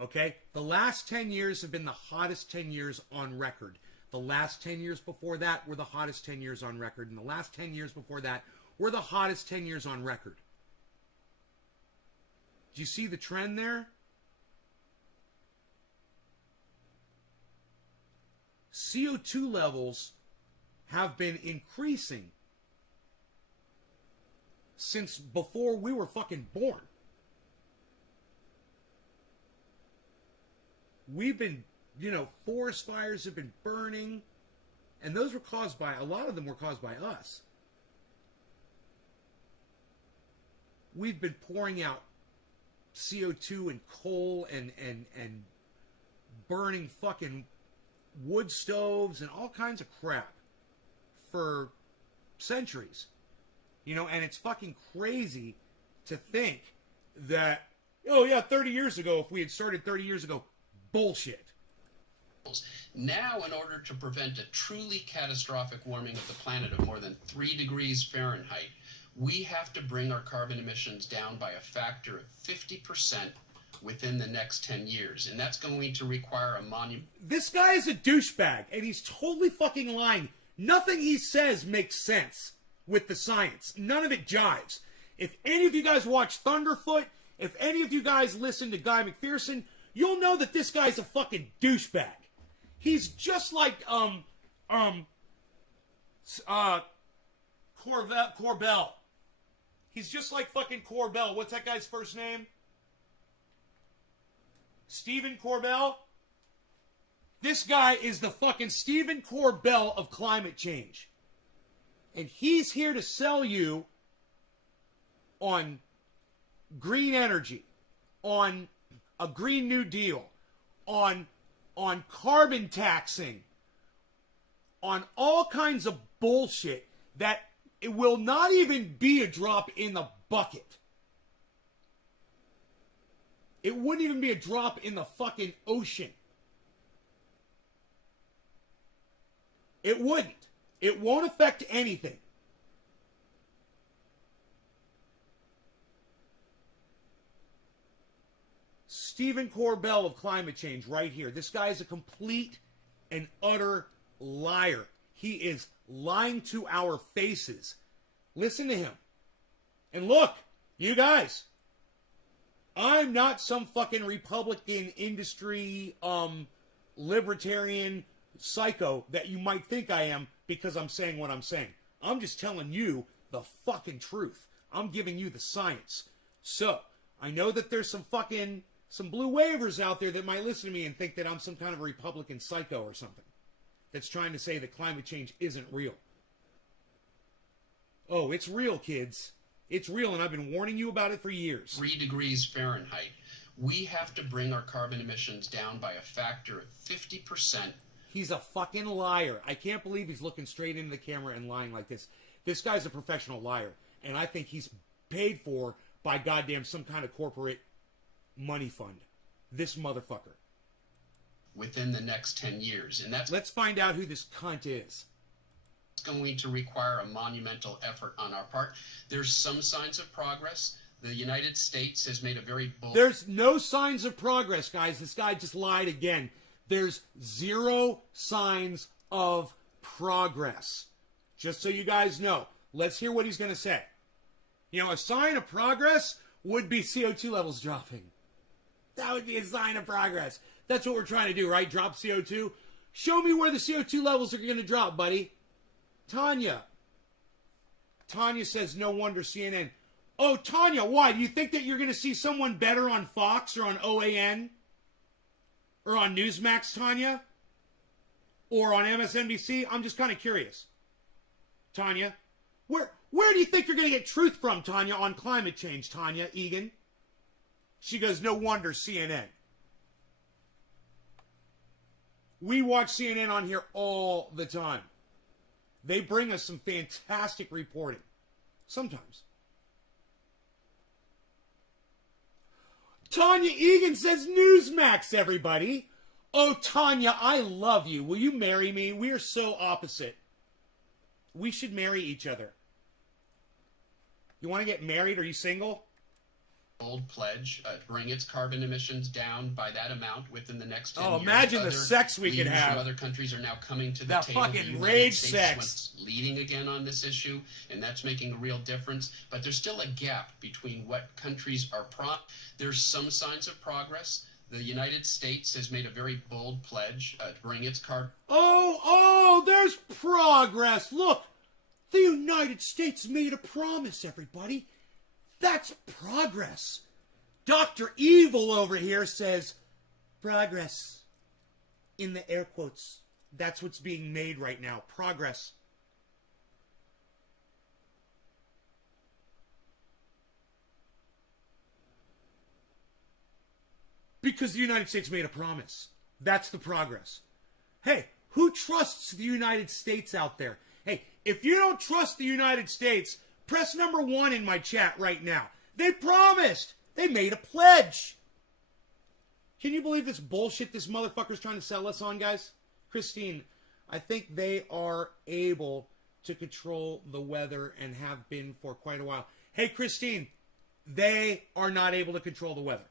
Okay? The last 10 years have been the hottest 10 years on record. The last 10 years before that were the hottest 10 years on record. And the last 10 years before that were the hottest 10 years on record. Do you see the trend there? CO2 levels have been increasing since before we were fucking born. We've been, forest fires have been burning, and those were caused by, a lot of them were caused by us. We've been pouring out CO2 and coal and burning fucking wood stoves and all kinds of crap for centuries. And it's fucking crazy to think that, 30 years ago, if we had started 30 years ago, bullshit. Now, in order to prevent a truly catastrophic warming of the planet of more than 3 degrees Fahrenheit, we have to bring our carbon emissions down by a factor of 50% within the next 10 years. And that's going to require a monument. This guy is a douchebag, and he's totally fucking lying. Nothing he says makes sense with the science. None of it jives. If any of you guys watch Thunderfoot, if any of you guys listen to Guy McPherson, you'll know that this guy's a fucking douchebag. He's just like, Corbell. He's just like fucking Corbell. What's that guy's first name? Stephen Corbell? This guy is the fucking Stephen Corbell of climate change. And he's here to sell you on green energy, on a Green New Deal, on carbon taxing, on all kinds of bullshit that it will not even be a drop in the bucket. It wouldn't even be a drop in the fucking ocean. It wouldn't. It won't affect anything. Stephen Corbell of climate change right here. This guy is a complete and utter liar. He is lying to our faces. Listen to him. And look, you guys, I'm not some fucking Republican industry libertarian psycho that you might think I am because I'm saying what I'm saying. I'm just telling you the fucking truth. I'm giving you the science. So, I know that there's some blue waivers out there that might listen to me and think that I'm some kind of a Republican psycho or something that's trying to say that climate change isn't real. Oh, it's real, kids. It's real, and I've been warning you about it for years. 3 degrees Fahrenheit. We have to bring our carbon emissions down by a factor of 50%. He's a fucking liar. I can't believe he's looking straight into the camera and lying like this. This guy's a professional liar, and I think he's paid for by goddamn some kind of corporate money fund. This motherfucker. Within the next 10 years. And that's... Let's find out who this cunt is. It's going to require a monumental effort on our part. There's some signs of progress. The United States has made a very bold... There's no signs of progress, guys. This guy just lied again. There's zero signs of progress. Just so you guys know. Let's hear what he's going to say. A sign of progress would be CO2 levels dropping. That would be a sign of progress. That's what we're trying to do, right? Drop CO2. Show me where the CO2 levels are going to drop, buddy. Tanya says, no wonder CNN. Oh, Tanya, why? Do you think that you're going to see someone better on Fox or on OAN? Or on Newsmax, Tanya? Or on MSNBC? I'm just kind of curious. Tanya, where do you think you're going to get truth from, Tanya, on climate change, Tanya Egan? She goes, no wonder CNN. We watch CNN on here all the time. They bring us some fantastic reporting. Sometimes. Tanya Egan says Newsmax, everybody. Oh, Tanya, I love you. Will you marry me? We are so opposite. We should marry each other. You want to get married? Are you single? bold pledge to bring its carbon emissions down by that amount within the next 10 years. Imagine the Other sex we could leaders have. From other countries are now coming to the That table. fucking The United rage States sex. is what's leading again on this issue, and that's making a real difference. But there's still a gap between what countries are There's some signs of progress. The United States has made a very bold pledge to bring its carbon. Oh, there's progress. Look, the United States made a promise, everybody. That's progress. Dr. Evil over here says progress in the air quotes. That's what's being made right now. Progress. Because the United States made a promise. That's the progress. Hey, who trusts the United States out there? Hey, if you don't trust the United States, press number 1 in my chat right now. They promised. They made a pledge. Can you believe this bullshit this motherfucker's trying to sell us on, guys? Christine, I think they are able to control the weather and have been for quite a while. Hey, Christine, they are not able to control the weather.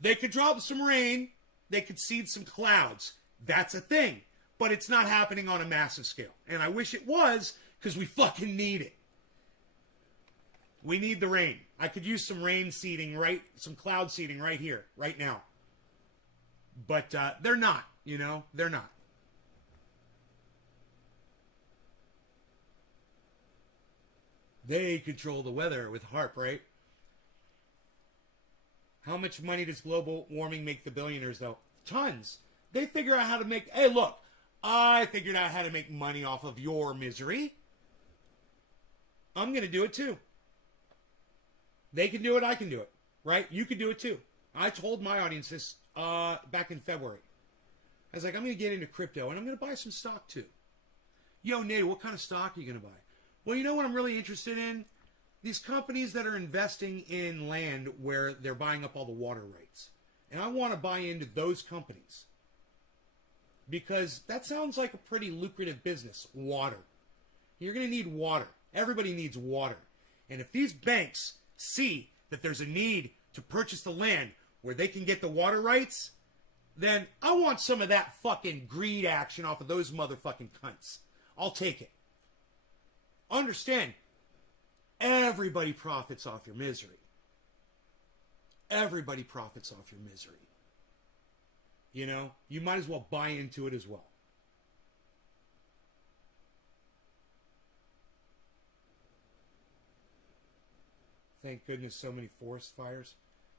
They could drop some rain. They could seed some clouds. That's a thing. But it's not happening on a massive scale. And I wish it was, because we fucking need it. We need the rain. I could use some rain seeding, some cloud seeding right here, right now. But they're not, they're not. They control the weather with HARP, right? How much money does global warming make the billionaires, though? Tons. They figure out how to make... Hey, look. I figured out how to make money off of your misery. I'm going to do it, too. They can do it. I can do it. Right? You can do it, too. I told my audience this back in February. I was like, I'm going to get into crypto, and I'm going to buy some stock, too. Yo, Nate, what kind of stock are you going to buy? Well, you know what I'm really interested in? These companies that are investing in land where they're buying up all the water rights. And I want to buy into those companies. Because that sounds like a pretty lucrative business. Water. You're going to need water. Everybody needs water. And if these banks see that there's a need to purchase the land where they can get the water rights, then I want some of that fucking greed action off of those motherfucking cunts. I'll take it. Understand, everybody profits off your misery. Everybody profits off your misery. You might as well buy into it as well. Thank goodness so many forest fires.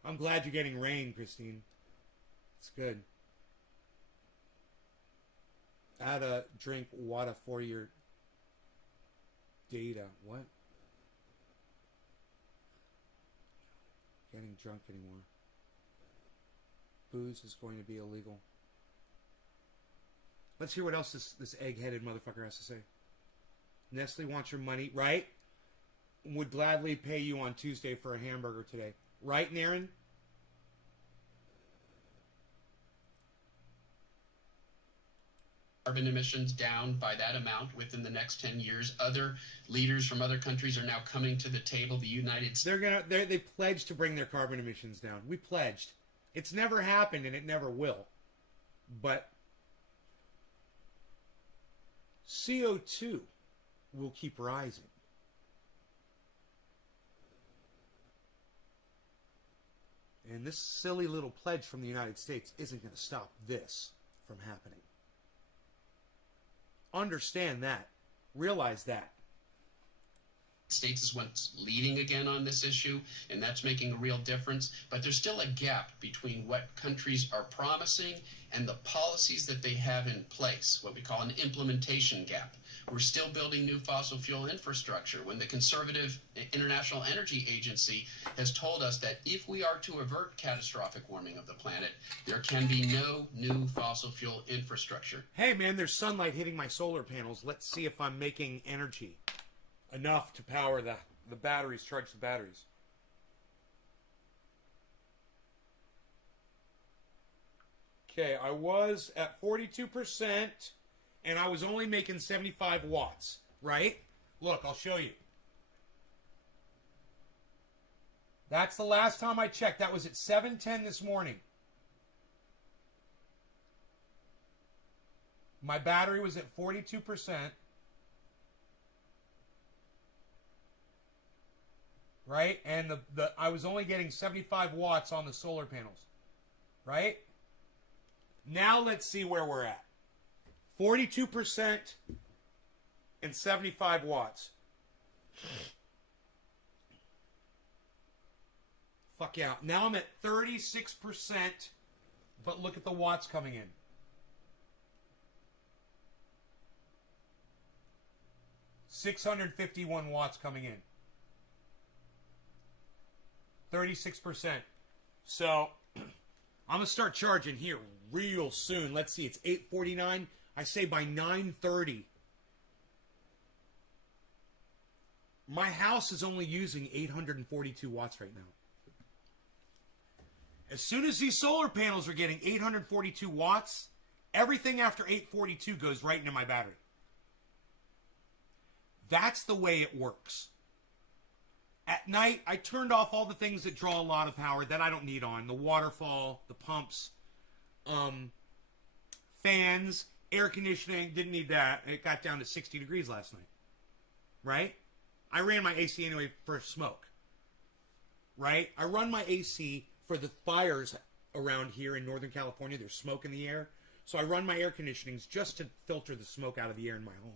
I'm glad you're getting rain, Christine. It's good. Add a drink water for your data. What? Getting drunk anymore. Booze is going to be illegal. Let's hear what else this egg-headed motherfucker has to say. Nestle wants your money, right? Would gladly pay you on Tuesday for a hamburger today. Right, Naren? Carbon emissions down by that amount within the next 10 years. Other leaders from other countries are now coming to the table. The United States. They pledged to bring their carbon emissions down. We pledged. It's never happened and it never will. But CO2 will keep rising. And this silly little pledge from the United States isn't going to stop this from happening. Understand that. Realize that. States is what's leading again on this issue, and that's making a real difference. But there's still a gap between what countries are promising and the policies that they have in place, what we call an implementation gap. We're still building new fossil fuel infrastructure when the conservative International Energy Agency has told us that if we are to avert catastrophic warming of the planet, there can be no new fossil fuel infrastructure. Hey man, there's sunlight hitting my solar panels. Let's see if I'm making energy enough to power the batteries, charge the batteries. Okay, I was at 42%, and I was only making 75 watts, right? Look, I'll show you. That's the last time I checked. That was at 7:10 this morning. My battery was at 42%. Right? And I was only getting 75 watts on the solar panels. Right? Now let's see where we're at. 42% and 75 watts. Fuck yeah. Now I'm at 36%, but look at the watts coming in. $651 watts coming in. 36%. So, I'm going to start charging here real soon. Let's see, it's 8:49. I say by 9:30. My house is only using 842 watts right now. As soon as these solar panels are getting 842 watts, everything after 842 goes right into my battery. That's the way it works. At night, I turned off all the things that draw a lot of power that I don't need on. The waterfall, the pumps, fans, air conditioning. Didn't need that. It got down to 60 degrees last night. Right? I ran my AC anyway for smoke. Right? I run my AC for the fires around here in Northern California. There's smoke in the air. So I run my air conditionings just to filter the smoke out of the air in my home.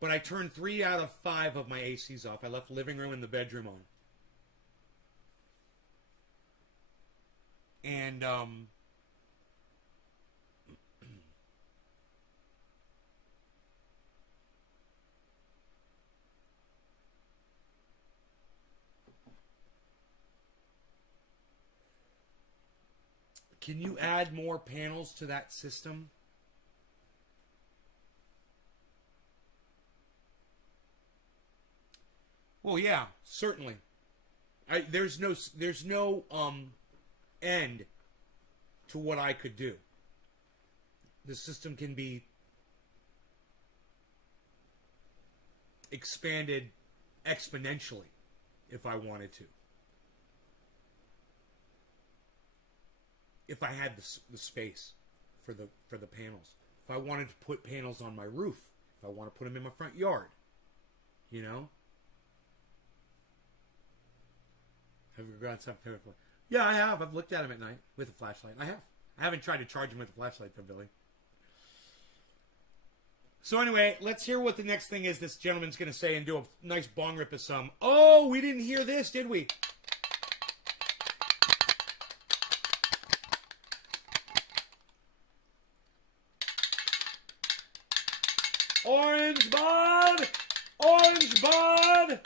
But I turned 3 out of 5 of my ACs off. I left the living room and the bedroom on. And, can you add more panels to that system? Well, yeah, certainly. There's no end to what I could do. The system can be expanded exponentially if I wanted to. If I had the space for the panels. If I wanted to put panels on my roof. If I want to put them in my front yard. You know? Have you gone something before? Yeah, I have. I've looked at them at night with a flashlight. I have. I haven't tried to charge them with a flashlight though, Billy. So anyway, let's hear what the next thing is this gentleman's going to say and do a nice bong rip of some. Oh, we didn't hear this, did we? Orange bud! Orange bud!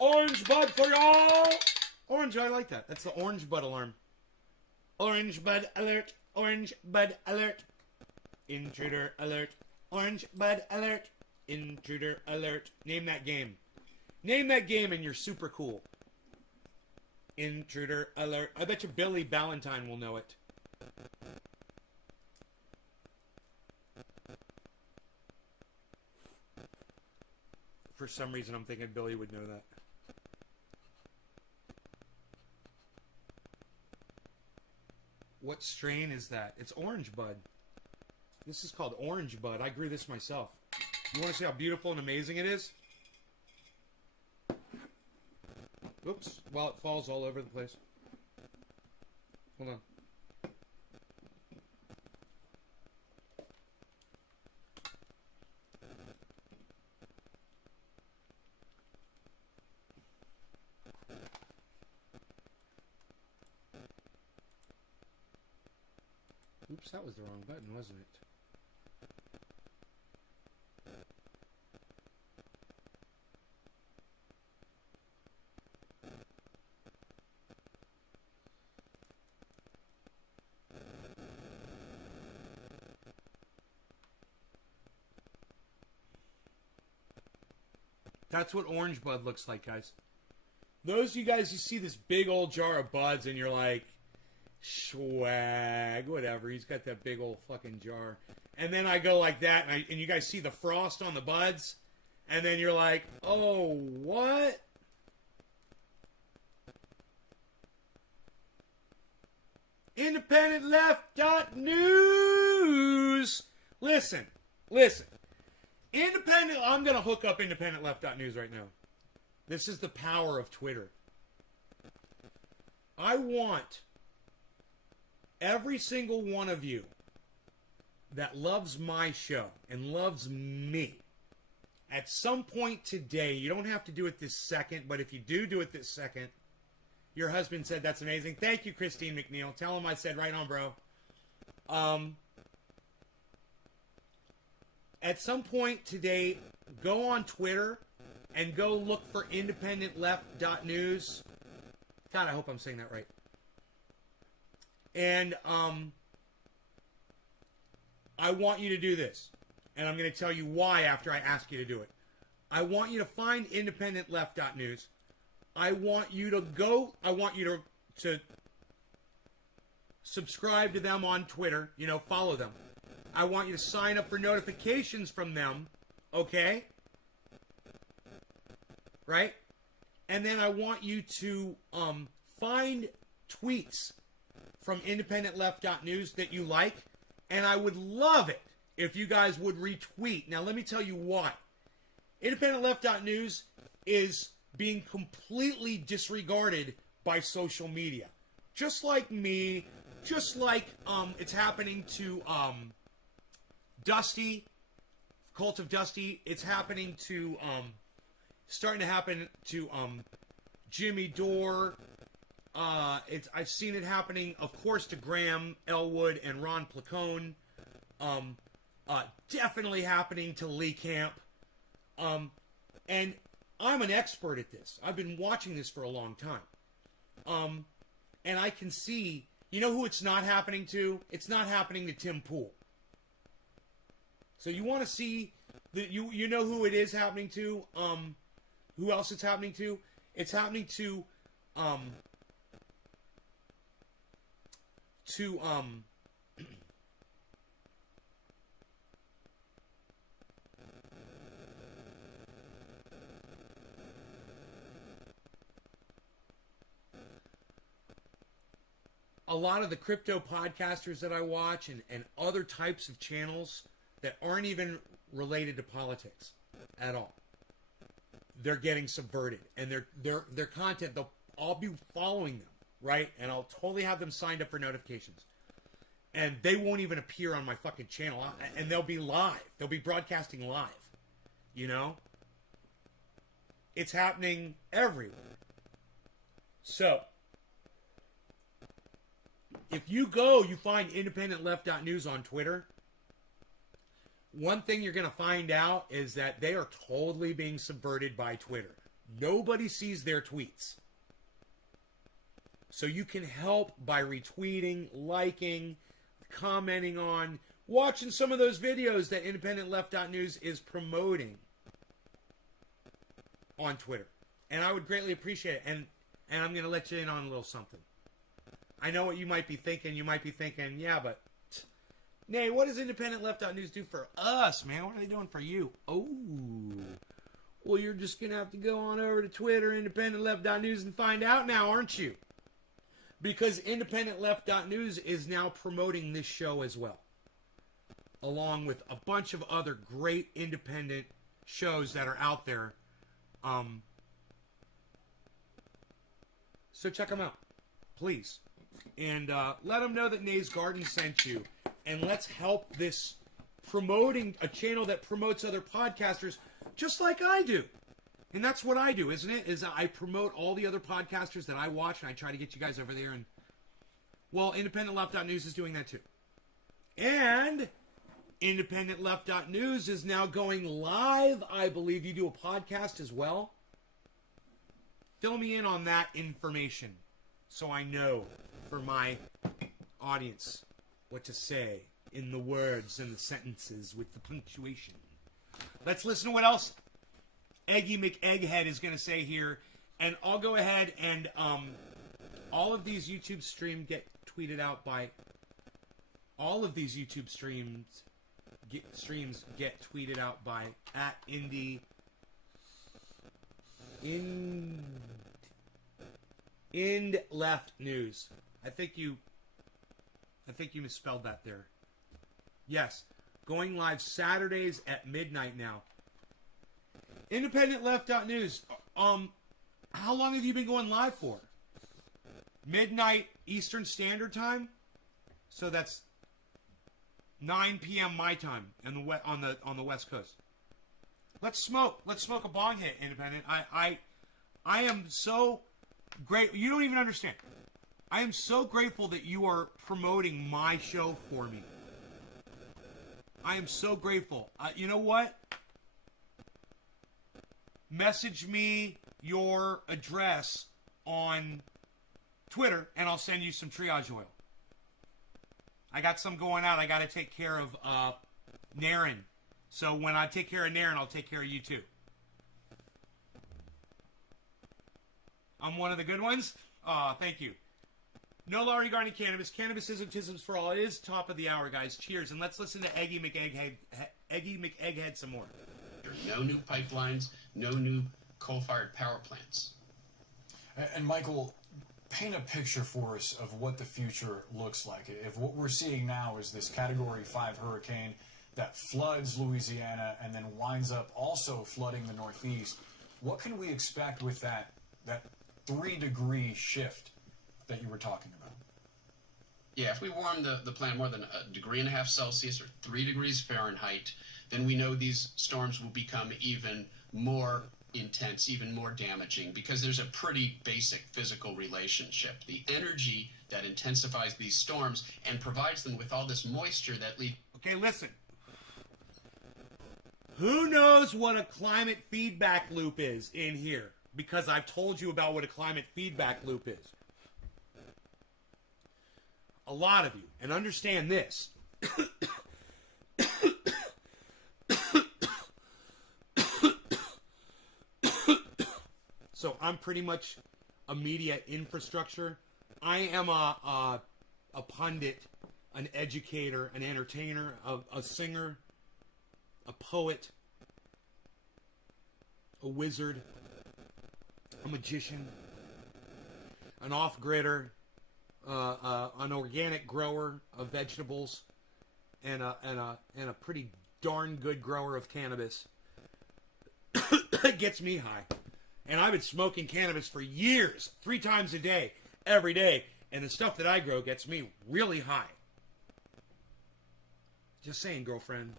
Orange bud for y'all! Orange, I like that. That's the orange bud alarm. Orange bud alert. Orange bud alert. Intruder alert. Orange bud alert. Intruder alert. Name that game. Name that game and you're super cool. Intruder alert. I bet you Billy Ballantyne will know it. For some reason, I'm thinking Billy would know that. What strain is that? It's orange bud. This is called orange bud. I grew this myself. You want to see how beautiful and amazing it is? Oops. Well, it falls all over the place. Hold on. Oops, that was the wrong button, wasn't it? That's what orange bud looks like, guys. Those of you guys, you see this big old jar of buds and you're like, swag, whatever. He's got that big old fucking jar. And then I go like that, and you guys see the frost on the buds, and then you're like, oh, what? IndependentLeft.news. Listen. I'm going to hook up IndependentLeft.news right now. This is the power of Twitter. I want every single one of you that loves my show and loves me, at some point today, you don't have to do it this second, but if you do it this second, your husband said that's amazing. Thank you, Christine McNeil. Tell him I said right on, bro. At some point today, go on Twitter and go look for IndependentLeft.news. God, I hope I'm saying that right. And I want you to do this. And I'm going to tell you why after I ask you to do it. I want you to find IndependentLeft.news. I want you to subscribe to them on Twitter. Follow them. I want you to sign up for notifications from them. Okay? Right? And then I want you to find tweets from IndependentLeft.news that you like. And I would love it if you guys would retweet. Now, let me tell you why. IndependentLeft.news is being completely disregarded by social media. Just like me, just like it's happening to Dusty, Cult of Dusty. It's happening to, starting to happen to Jimmy Dore. I've seen it happening, of course, to Graham Elwood and Ron Placone. Definitely happening to Lee Camp. And I'm an expert at this. I've been watching this for a long time. And I can see, you know who it's not happening to? It's not happening to Tim Pool. So you want to see, you know who it is happening to? Who else it's happening to? It's happening to a lot of the crypto podcasters that I watch and other types of channels that aren't even related to politics at all. They're getting subverted, and their content, I'll be following them, right? And I'll totally have them signed up for notifications. And they won't even appear on my fucking channel. And they'll be live. They'll be broadcasting live. It's happening everywhere. So, if you find IndependentLeft.news on Twitter, one thing you're going to find out is that they are totally being subverted by Twitter. Nobody sees their tweets. So you can help by retweeting, liking, commenting on, watching some of those videos that IndependentLeft.news is promoting on Twitter. And I would greatly appreciate it. And I'm going to let you in on a little something. I know what you might be thinking. You might be thinking, yeah, but Nay, what does IndependentLeft.news do for us, man? What are they doing for you? Oh, well, you're just going to have to go on over to Twitter, IndependentLeft.news, and find out now, aren't you? Because IndependentLeft.news is now promoting this show as well, along with a bunch of other great independent shows that are out there. So check them out, please. And let them know that Nay's Garden sent you. And let's help this promoting a channel that promotes other podcasters just like I do. And that's what I do, isn't it? Is I promote all the other podcasters that I watch, and I try to get you guys over there. And, well, IndependentLeft.news is doing that too. And IndependentLeft.news is now going live. I believe you do a podcast as well. Fill me in on that information so I know for my audience what to say in the words and the sentences with the punctuation. Let's listen to what else Eggy McEgghead is going to say here. And I'll go ahead and all of these YouTube streams get tweeted out by... All of these YouTube streams get tweeted out by @IndLeftNews. I think you I think you misspelled that there. Yes. Going live Saturdays at midnight now. Independent Left Out News. How long have you been going live for? Midnight Eastern Standard Time? So that's 9 p.m. my time on the West Coast. Let's smoke. Let's smoke a bong hit, Independent. I am so great. You don't even understand. I am so grateful that you are promoting my show for me. I am so grateful. You know what? Message me your address on Twitter, and I'll send you some triage oil. I got some going out. I got to take care of Naren. So when I take care of Naren, I'll take care of you too. I'm one of the good ones? Thank you. No law regarding cannabis. Cannabis ism for all. It is top of the hour, guys. Cheers. And let's listen to Eggy McEgghead some more. No new pipelines, no new coal-fired power plants. And Michael, paint a picture for us of what the future looks like. If what we're seeing now is this Category 5 hurricane that floods Louisiana and then winds up also flooding the Northeast, what can we expect with that 3-degree shift that you were talking about? Yeah, if we warm the planet more than 1.5 degrees Celsius or 3 degrees Fahrenheit, then we know these storms will become even more intense, even more damaging, because there's a pretty basic physical relationship. The energy that intensifies these storms and provides them with all this moisture that leads... Okay, listen. Who knows what a climate feedback loop is in here? Because I've told you about what a climate feedback loop is. A lot of you. And understand this. So I'm pretty much a media infrastructure. I am a pundit, an educator, an entertainer, a singer, a poet, a wizard, a magician, an off-gridder, an organic grower of vegetables, and a pretty darn good grower of cannabis. It gets me high. And I've been smoking cannabis for years, 3 times a day, every day. And the stuff that I grow gets me really high. Just saying, girlfriend.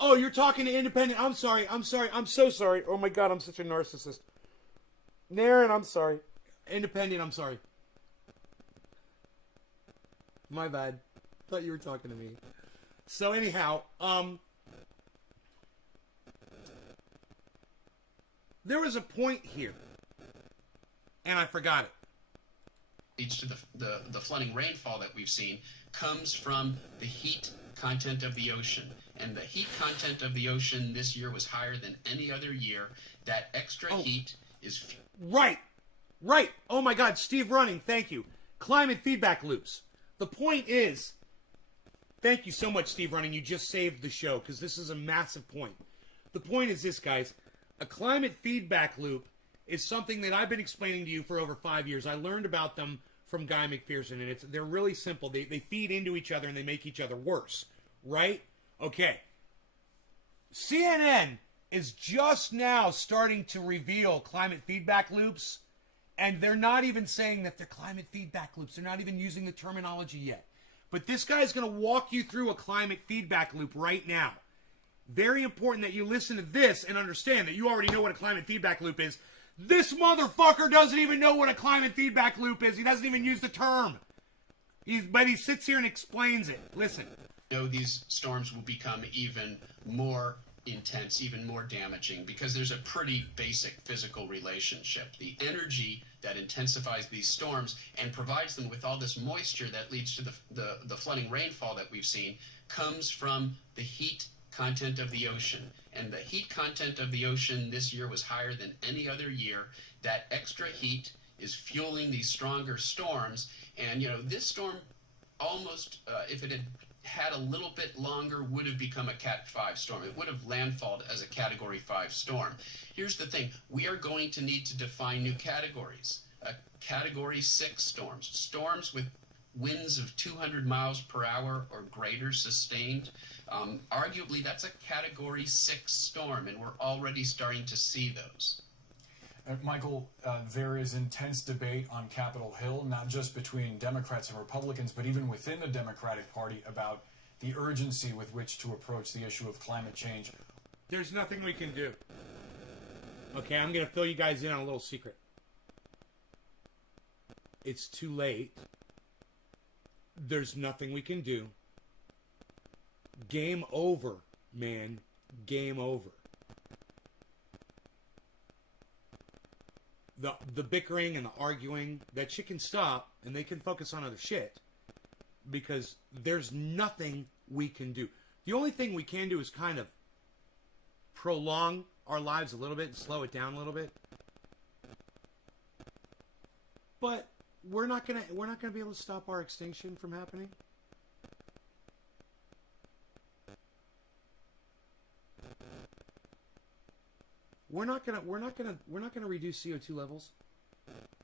Oh, you're talking to Independent. I'm sorry. I'm so sorry. Oh my God, I'm such a narcissist. Naren, I'm sorry. Independent, I'm sorry. My bad. Thought you were talking to me. So anyhow, there was a point here, and I forgot it. Leads to the flooding rainfall that we've seen comes from the heat content of the ocean. And the heat content of the ocean this year was higher than any other year. That extra heat is... Right. Oh my God, Steve Running, thank you. Climate feedback loops. The point is, thank you so much, Steve Running. You just saved the show, because this is a massive point. The point is this, guys. A climate feedback loop is something that I've been explaining to you for over 5 years. I learned about them from Guy McPherson, and they're really simple. They feed into each other, and they make each other worse, right? Okay. CNN is just now starting to reveal climate feedback loops, and they're not even saying that they're climate feedback loops. They're not even using the terminology yet. But this guy's going to walk you through a climate feedback loop right now. Very important that you listen to this and understand that you already know what a climate feedback loop is. This motherfucker doesn't even know what a climate feedback loop is. He doesn't even use the term. But he sits here and explains it. Listen. These storms will become even more intense, even more damaging, because there's a pretty basic physical relationship. The energy that intensifies these storms and provides them with all this moisture that leads to the flooding rainfall that we've seen comes from the heat content of the ocean. And the heat content of the ocean this year was higher than any other year. That extra heat is fueling these stronger storms. And, this storm almost, if it had a little bit longer, would have become a Cat 5 storm. It would have landfalled as a Category 5 storm. Here's the thing. We are going to need to define new categories. Category 6 storms, storms with winds of 200 miles per hour or greater sustained. Arguably, that's a Category 6 storm, and we're already starting to see those. Michael, there is intense debate on Capitol Hill, not just between Democrats and Republicans, but even within the Democratic Party about the urgency with which to approach the issue of climate change. There's nothing we can do. Okay, I'm going to fill you guys in on a little secret. It's too late. There's nothing we can do. Game over, man. Game over. The bickering and the arguing, that shit can stop, and they can focus on other shit. Because there's nothing we can do. The only thing we can do is kind of prolong our lives a little bit and slow it down a little bit. But we're not gonna be able to stop our extinction from happening. We're not gonna reduce CO2 levels.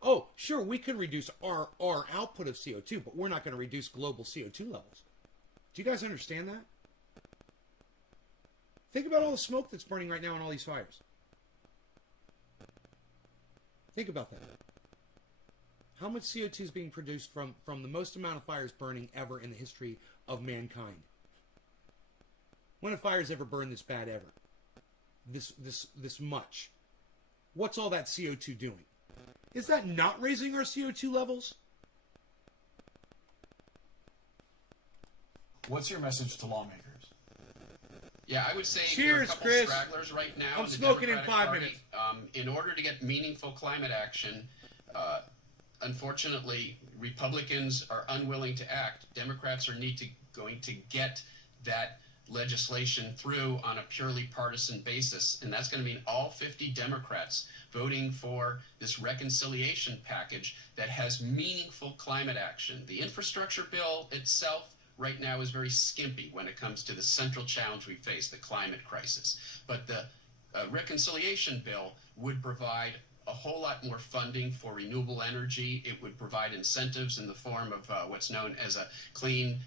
Oh, sure, we could reduce our output of CO2, but we're not going to reduce global CO2 levels. Do you guys understand that? Think about all the smoke that's burning right now in all these fires. Think about that. How much CO2 is being produced from the most amount of fires burning ever in the history of mankind? When have fires ever burned this bad ever? This much. What's all that CO2 doing? Is that not raising our CO2 levels? What's your message to lawmakers? Yeah, I would say Cheers, there are a couple Chris. stragglers right now. I'm in the smoking in Democratic 5 Party. minutes. In order to get meaningful climate action, unfortunately, Republicans are unwilling to act. Democrats are going to get that legislation through on a purely partisan basis, and that's going to mean all 50 Democrats voting for this reconciliation package that has meaningful climate action. The infrastructure bill itself right now is very skimpy when it comes to the central challenge we face, the climate crisis. But the reconciliation bill would provide a whole lot more funding for renewable energy. It would provide incentives in the form of what's known as a clean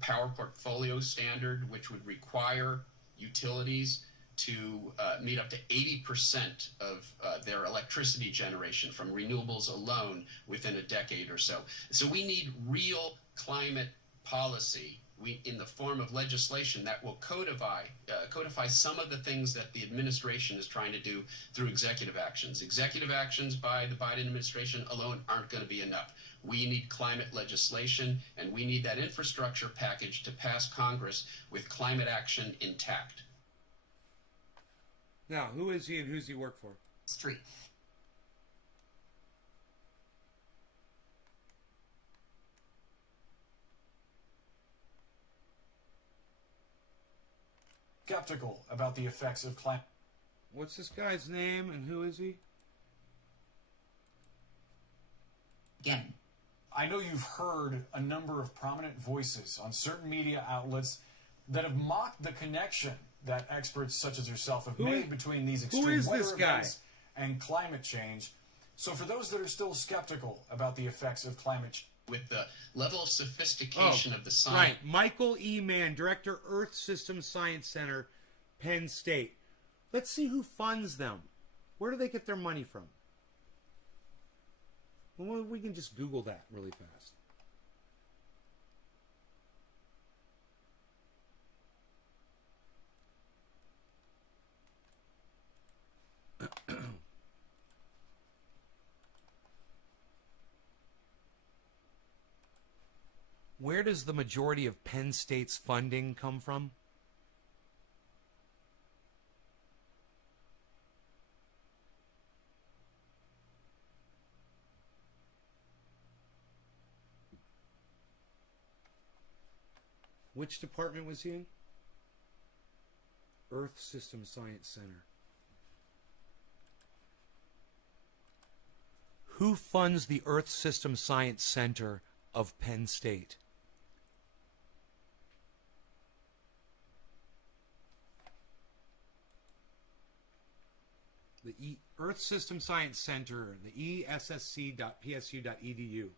power portfolio standard, which would require utilities to meet up to 80% of their electricity generation from renewables alone within a decade or so. So we need real climate policy in the form of legislation that will codify some of the things that the administration is trying to do through executive actions. Executive actions by the Biden administration alone aren't going to be enough. We need climate legislation, and we need that infrastructure package to pass Congress with climate action intact. Now, who is he and who's he work for? Street. Skeptical about the effects of climate. What's this guy's name and who is he? Again. I know you've heard a number of prominent voices on certain media outlets that have mocked the connection that experts such as yourself have made between these extreme weather events and climate change. So for those that are still skeptical about the effects of climate change, with the level of sophistication of the science. Right. Michael E. Mann, Director, Earth System Science Center, Penn State. Let's see who funds them. Where do they get their money from? Well, we can just Google that really fast. Where does the majority of Penn State's funding come from? Which department was he in? Earth System Science Center. Who funds the Earth System Science Center of Penn State? Earth System Science Center, the ESSC.psu.edu.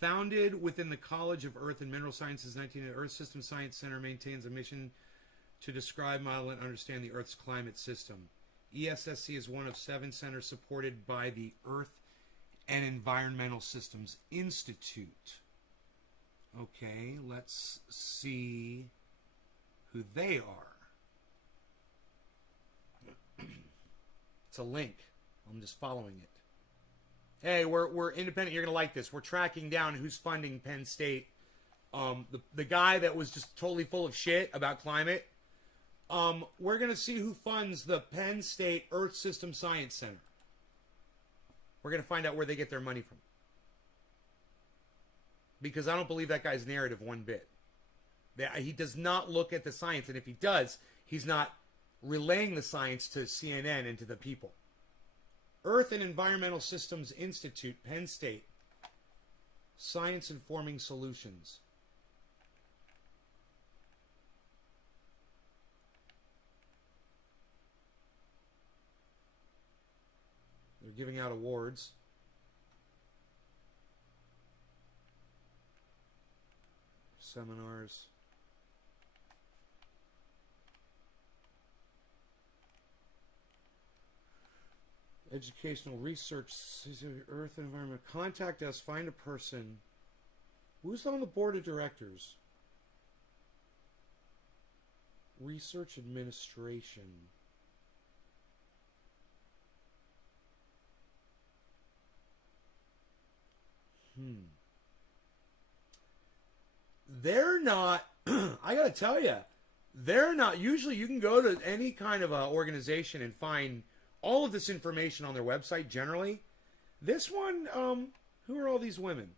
Founded within the College of Earth and Mineral Sciences, 1980, Earth System Science Center maintains a mission to describe, model, and understand the Earth's climate system. ESSC is one of 7 centers supported by the Earth and Environmental Systems Institute. Okay, let's see who they are. It's a link. I'm just following it. Hey, we're independent. You're going to like this. We're tracking down who's funding Penn State. The guy that was just totally full of shit about climate. We're going to see who funds the Penn State Earth System Science Center. We're going to find out where they get their money from. Because I don't believe that guy's narrative one bit. He does not look at the science. And if he does, he's not relaying the science to CNN and to the people. Earth and Environmental Systems Institute, Penn State. Science Informing Solutions. They're giving out awards. Seminars. Educational research, Earth and Environment. Contact us, find a person. Who's on the board of directors? Research administration. They're not, I gotta tell you, they're not, usually you can go to any kind of organization and find all of this information on their website generally. This one, who are all these women?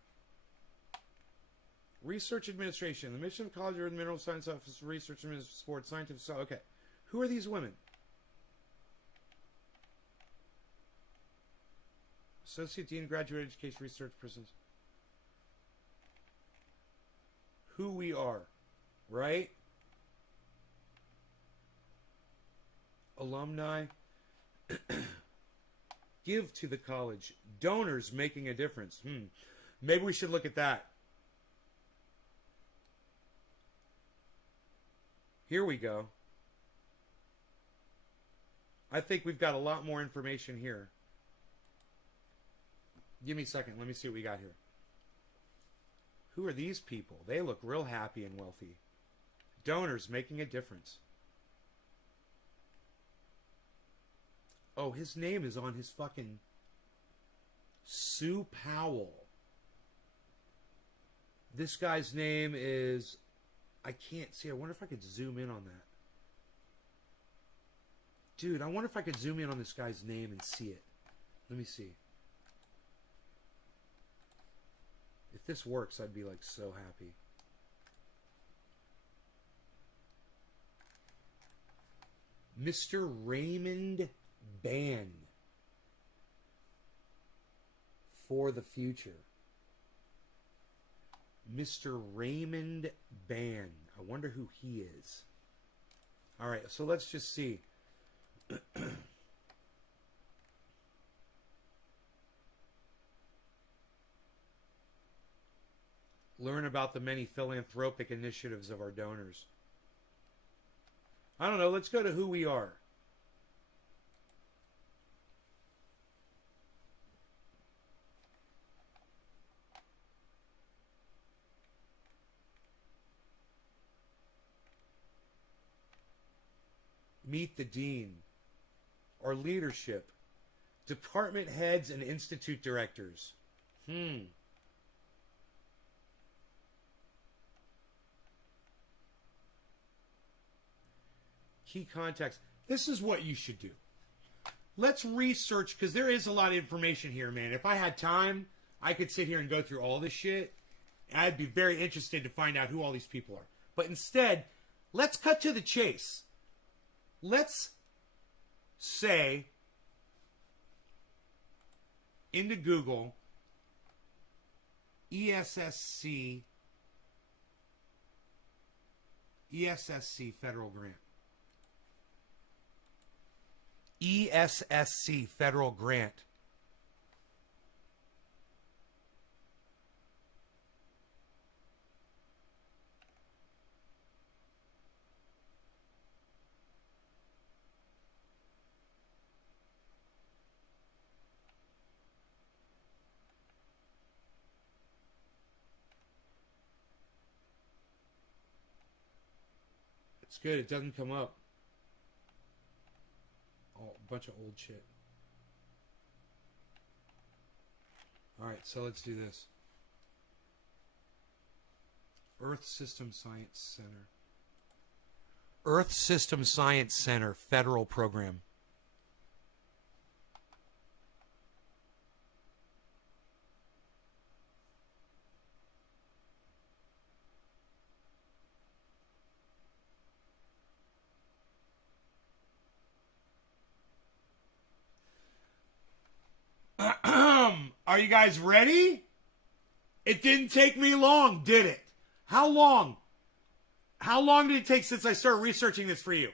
Research administration, the mission of College of Mineral Science Office, research administration, support, scientific, okay. Who are these women? Associate Dean, Graduate Education Research Persons. Who we are, right? Alumni. Give to the college. Donors making a difference. Maybe we should look at that. Here we go. I think we've got a lot more information here. Give me a second. Let me see what we got here. Who are these people? They look real happy and wealthy. Donors making a difference. Oh, his name is on his fucking... Sue Powell. This guy's name is... I can't see. I wonder if I could zoom in on that. Dude, I wonder if I could zoom in on this guy's name and see it. Let me see. If this works, I'd be like so happy. Mr. Raymond Ban. For the future. Mr. Raymond Ban. I wonder who he is. Alright, so let's just see. Learn about the many philanthropic initiatives of our donors. I don't know, let's go to who we are. Meet the dean. Our leadership. Department heads and institute directors. Key contacts. This is what you should do. Let's research, because there is a lot of information here, man. If I had time, I could sit here and go through all this shit. I'd be very interested to find out who all these people are. But instead, let's cut to the chase. Let's say into Google ESSC federal grant. ESSC federal grant. It's good. It doesn't come up. Oh, a bunch of old shit. Alright, so let's do this. Earth System Science Center. Earth System Science Center federal program. Are you guys ready? It didn't take me long, did it? How long? How long did it take since I started researching this for you?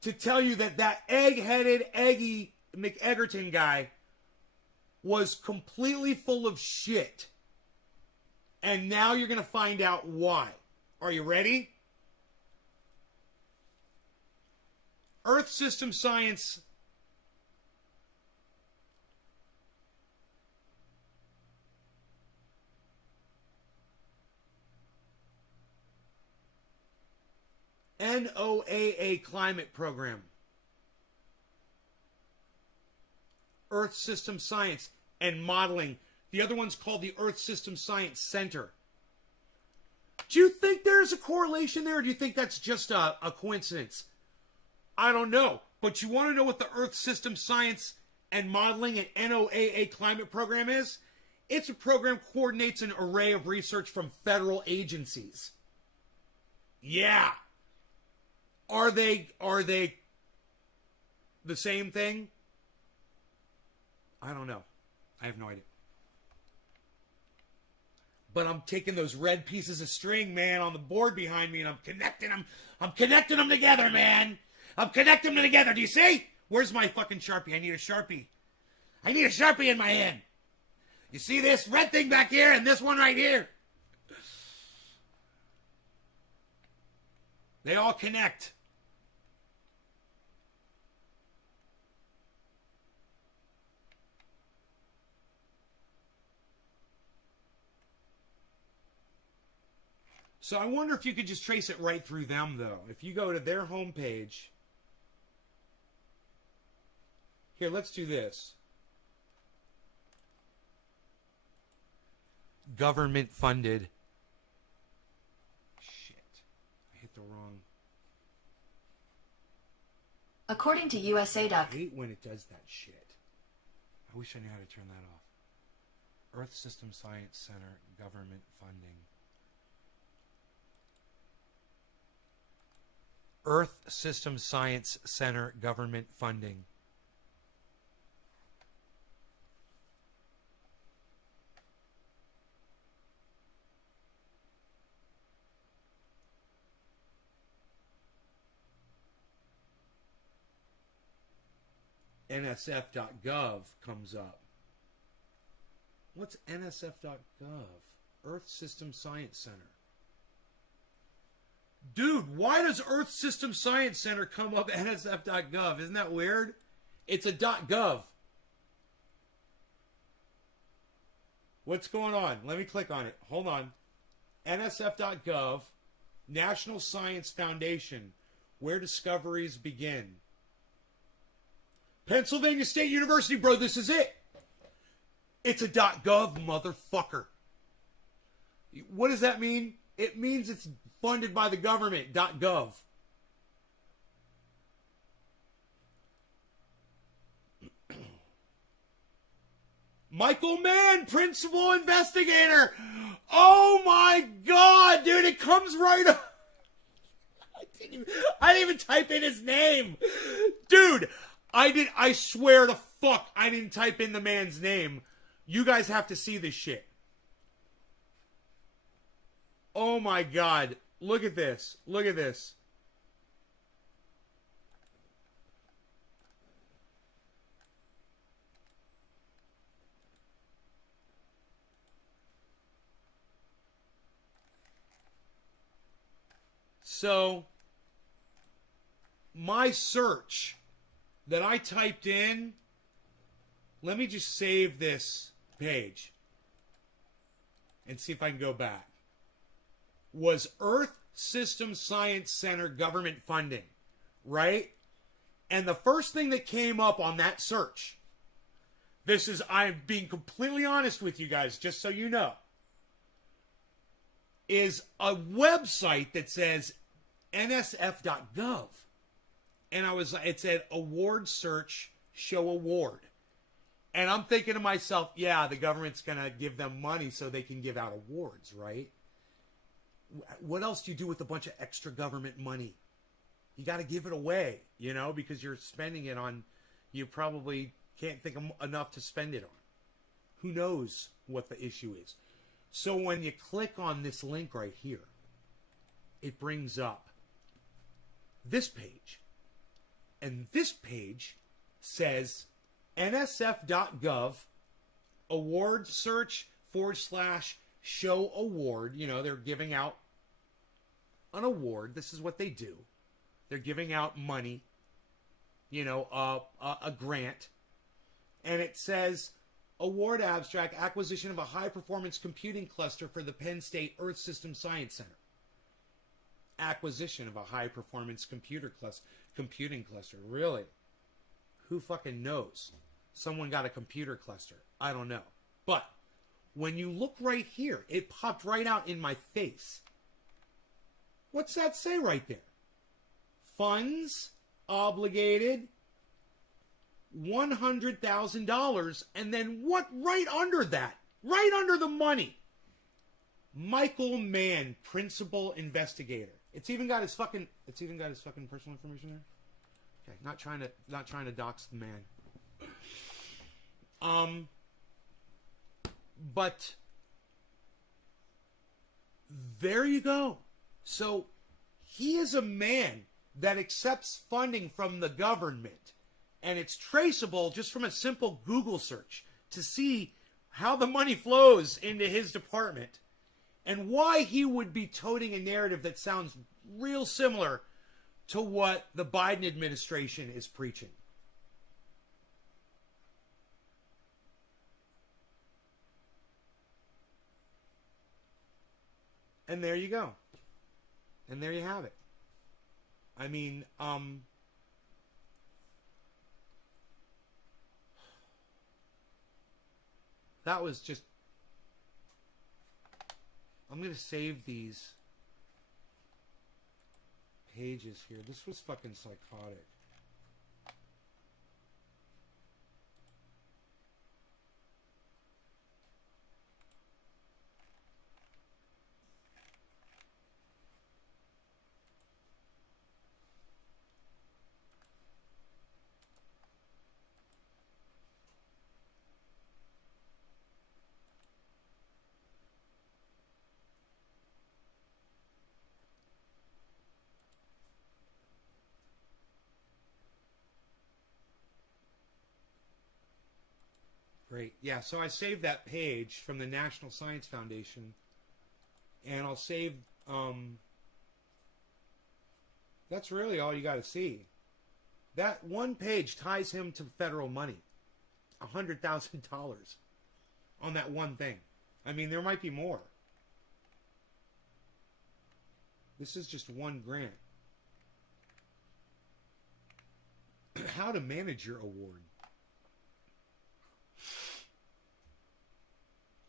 To tell you that that egg-headed, eggy McEgerton guy was completely full of shit. And now you're going to find out why. Are you ready? Earth System Science. NOAA Climate Program. Earth System Science and Modeling. The other one's called the Earth System Science Center. Do you think there's a correlation there, or do you think that's just a coincidence? I don't know. But you want to know what the Earth System Science and Modeling and NOAA Climate Program is? It's a program that coordinates an array of research from federal agencies. Yeah. Are they the same thing? I don't know. I have no idea. But I'm taking those red pieces of string, man, on the board behind me, and I'm connecting them. I'm connecting them together, man. I'm connecting them together. Do you see? Where's my fucking Sharpie? I need a Sharpie. I need a Sharpie in my hand. You see this red thing back here and this one right here? They all connect. So I wonder if you could just trace it right through them, though. If you go to their homepage. Here, let's do this. Government funded. Shit. I hit the wrong. According to USA. I hate when it does that shit. I wish I knew how to turn that off. Earth System Science Center, government funding. Earth System Science Center, government funding. NSF.gov comes up. What's NSF.gov? Earth System Science Center. Dude, why does Earth System Science Center come up NSF.gov? Isn't that weird? It's a .gov. What's going on? Let me click on it. Hold on. NSF.gov, National Science Foundation, where discoveries begin. Pennsylvania State University, bro, this is it. It's a .gov, motherfucker. What does that mean? It means it's funded by the government, .gov. Michael Mann, principal investigator. Oh my God, dude, it comes right up. I didn't even type in his name. Dude, I swear to fuck, I didn't type in the man's name. You guys have to see this shit. Oh my God. Look at this. Look at this. So, my search that I typed in, let me just save this page and see if I can go back, was Earth System Science Center government funding, right? And the first thing that came up on that search, I'm being completely honest with you guys, just so you know, is a website that says nsf.gov. And it said award search, show award. And I'm thinking to myself, yeah, the government's going to give them money so they can give out awards, right? What else do you do with a bunch of extra government money? You got to give it away, because you're spending it on, you probably can't think of enough to spend it on. Who knows what the issue is? So when you click on this link right here, it brings up this page. And this page says nsf.gov award search / show award. They're giving out an award. This is what they do. They're giving out money, a grant. And it says award abstract, acquisition of a high performance computing cluster for the Penn State Earth System Science Center. Acquisition of a high performance computing cluster. Really? Who fucking knows? Someone got a computer cluster. I don't know. But when you look right here, it popped right out in my face. What's that say right there? Funds obligated $100,000, and then what right under that? Right under the money. Michael Mann, principal investigator. It's even got his fucking personal information there. Okay, not trying to dox the man. But there you go. So he is a man that accepts funding from the government, and it's traceable just from a simple Google search to see how the money flows into his department and why he would be toting a narrative that sounds real similar to what the Biden administration is preaching. And there you go. And there you have it. I mean, that was just... I'm going to save these pages here. This was fucking psychotic. Great. Yeah, so I saved that page from the National Science Foundation, and I'll save, that's really all you got to see. That one page ties him to federal money. $100,000 on that one thing. I mean, there might be more. This is just one grant. How to manage your award.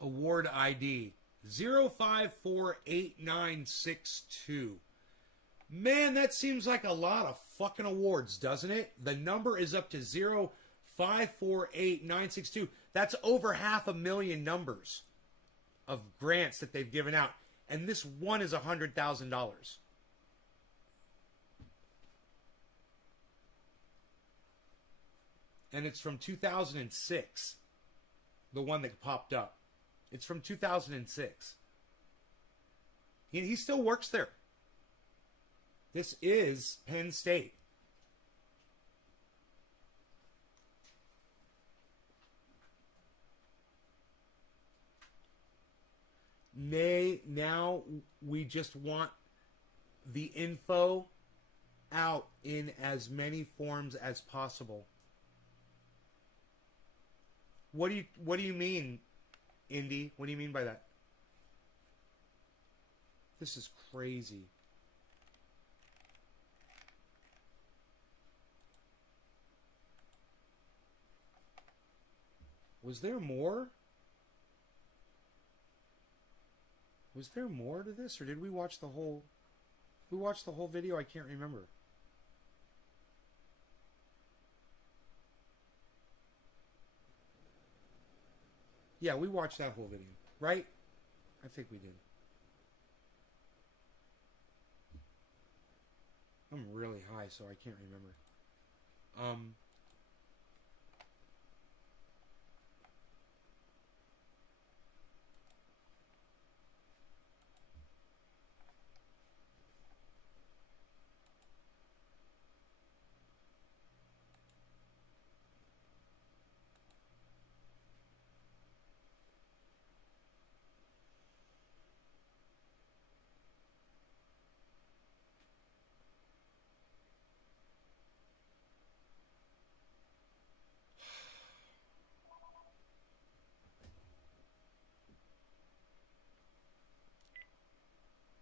Award ID 0548962. Man, that seems like a lot of fucking awards, doesn't it? The number is up to 0548962. That's over 500,000 numbers of grants that they've given out. And this one is $100,000. And it's from 2006. The one that popped up. It's from 2006. He still works there. This is Penn State. Now we just want the info out in as many forms as possible. What do you mean, Indy? What do you mean by that? This is crazy. Was there more? Was there more to this, or did we watch the whole... We watched the whole video? I can't remember. Yeah, we watched that whole video, right? I think we did. I'm really high, so I can't remember.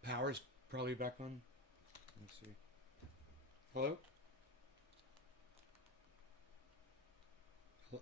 Power's probably back on. Let's see. Hello? Hello?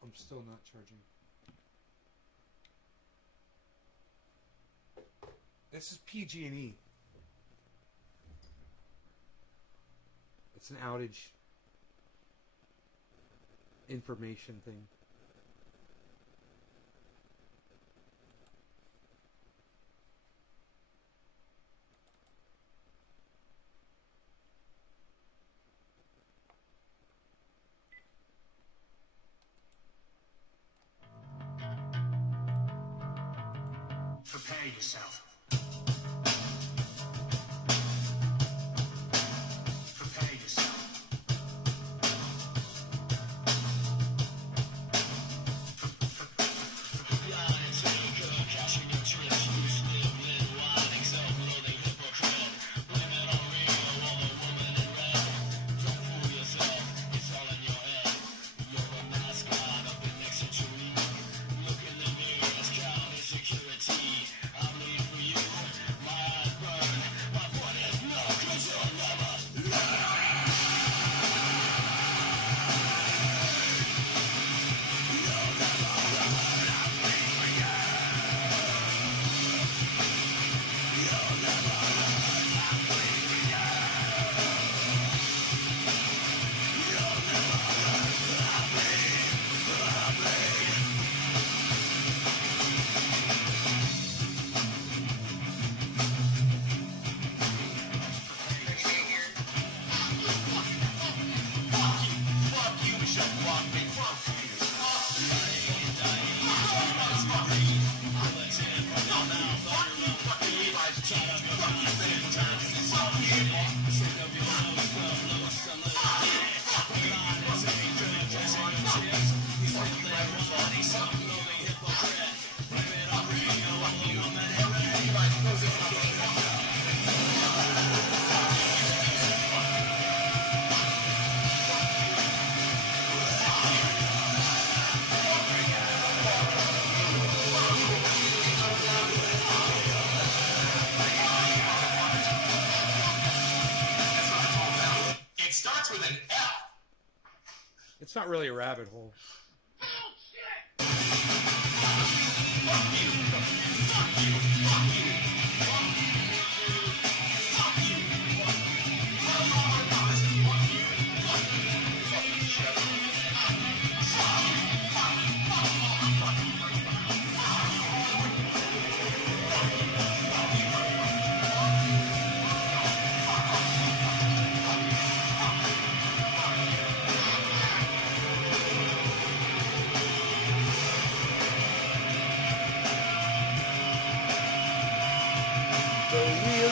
I'm still not charging. This is PG&E. It's an outage information thing. Prepare yourself. Prepare yourself. It's not really a rabbit hole.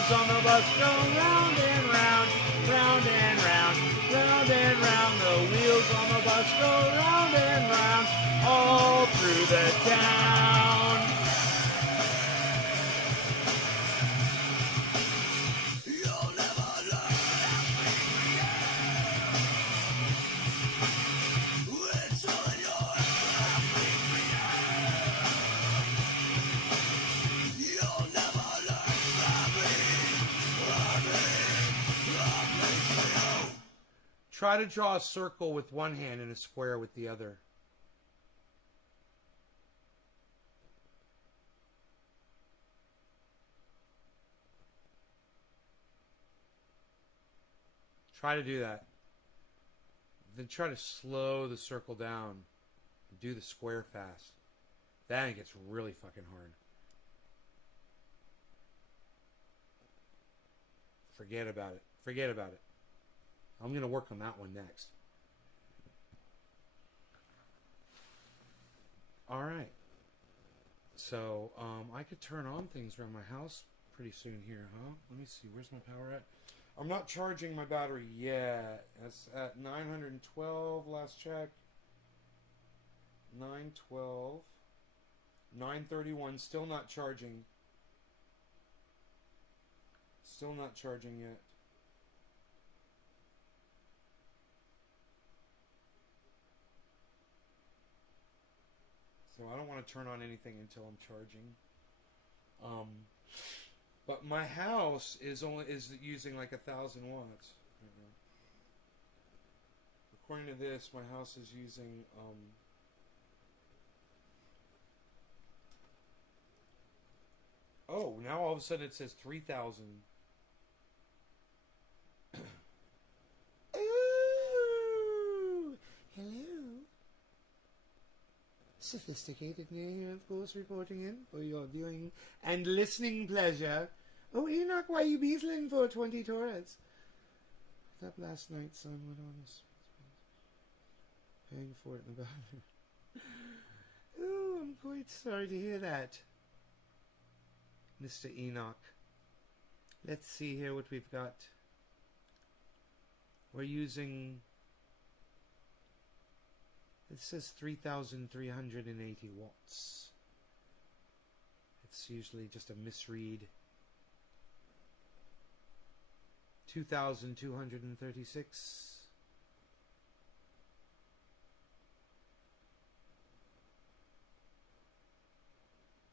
wheels on the bus go round and round, round and round, round and round. The wheels on the bus go round and round, all through the town. Try to draw a circle with one hand and a square with the other. Try to do that. Then try to slow the circle down. Do the square fast. Then it gets really fucking hard. Forget about it. Forget about it. I'm going to work on that one next. All right. So, I could turn on things around my house pretty soon here, huh? Let me see. Where's my power at? I'm not charging my battery yet. That's at 912 last check. 912. 931. Still not charging. Still not charging yet. So I don't want to turn on anything until I'm charging. But my house is using like 1,000 watts. According to this, my house is using oh, now all of a sudden it says 3,000. Ooh, hello. Sophisticated here, of course, reporting in for your viewing and listening pleasure. Oh, Enoch, why you beetling for 20 Torres? That last night's sun went on us. Paying for it in the bathroom. Oh, I'm quite sorry to hear that, Mr. Enoch. Let's see here what we've got. We're using... It says 3,380 watts. It's usually just a misread. 2,236.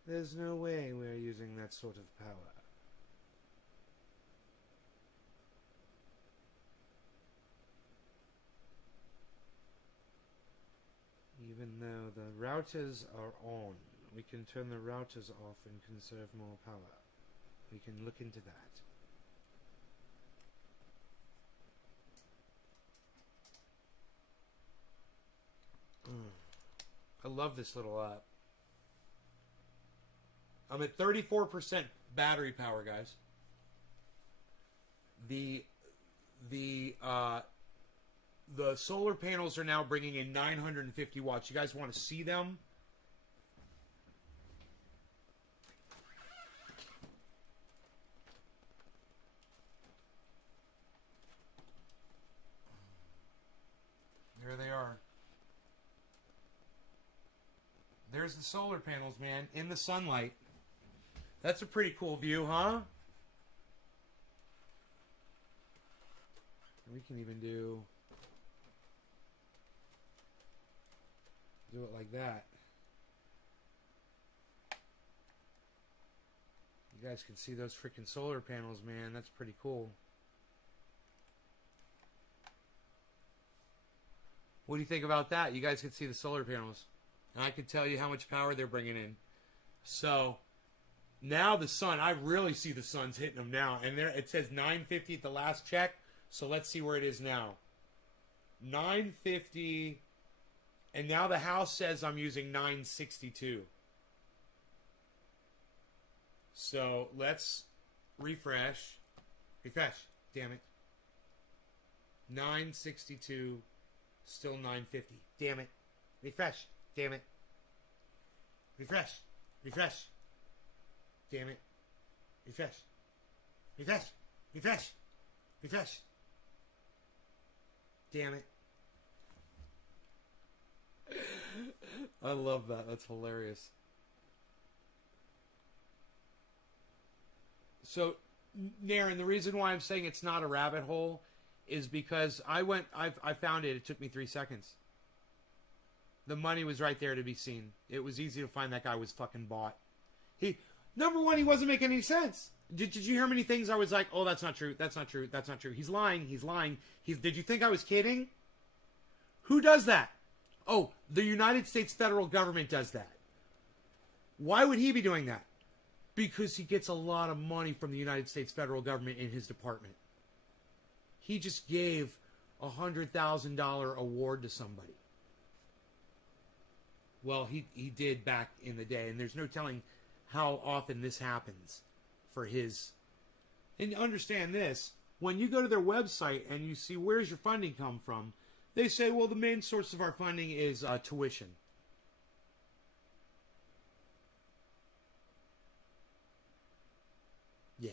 There's no way we're using that sort of power. Even though the routers are on, we can turn the routers off and conserve more power. We can look into that. I love this little app. I'm at 34% battery power, guys. The solar panels are now bringing in 950 watts. You guys want to see them? There they are. There's the solar panels, man, in the sunlight. That's a pretty cool view, huh? We can even do it like that. You guys can see those freaking solar panels, man. That's pretty cool. What do you think about that? You guys can see the solar panels. And I can tell you how much power they're bringing in. So, now the sun, I really see the sun's hitting them now. And there it says 950 at the last check. So let's see where it is now. 950. And now the house says I'm using 962. So let's refresh. Refresh. Damn it. 962. Still 950. Damn it. Refresh. Damn it. Refresh. Refresh. Damn it. Refresh. Refresh. Refresh. Refresh. Damn it. I love that. That's hilarious. So, Naren, the reason why I'm saying it's not a rabbit hole is because I found it. It took me 3 seconds. The money was right there to be seen. It was easy to find that guy was fucking bought. Number one, he wasn't making any sense. Did you hear many things I was like, oh, that's not true, that's not true, that's not true. He's lying, he's lying. Did you think I was kidding? Who does that? Oh, the United States federal government does that. Why would he be doing that? Because he gets a lot of money from the United States federal government in his department. He just gave a $100,000 award to somebody. Well, he did back in the day, and there's no telling how often this happens for his. And understand this, when you go to their website and you see where's your funding come from, they say, well, the main source of our funding is tuition. Yeah.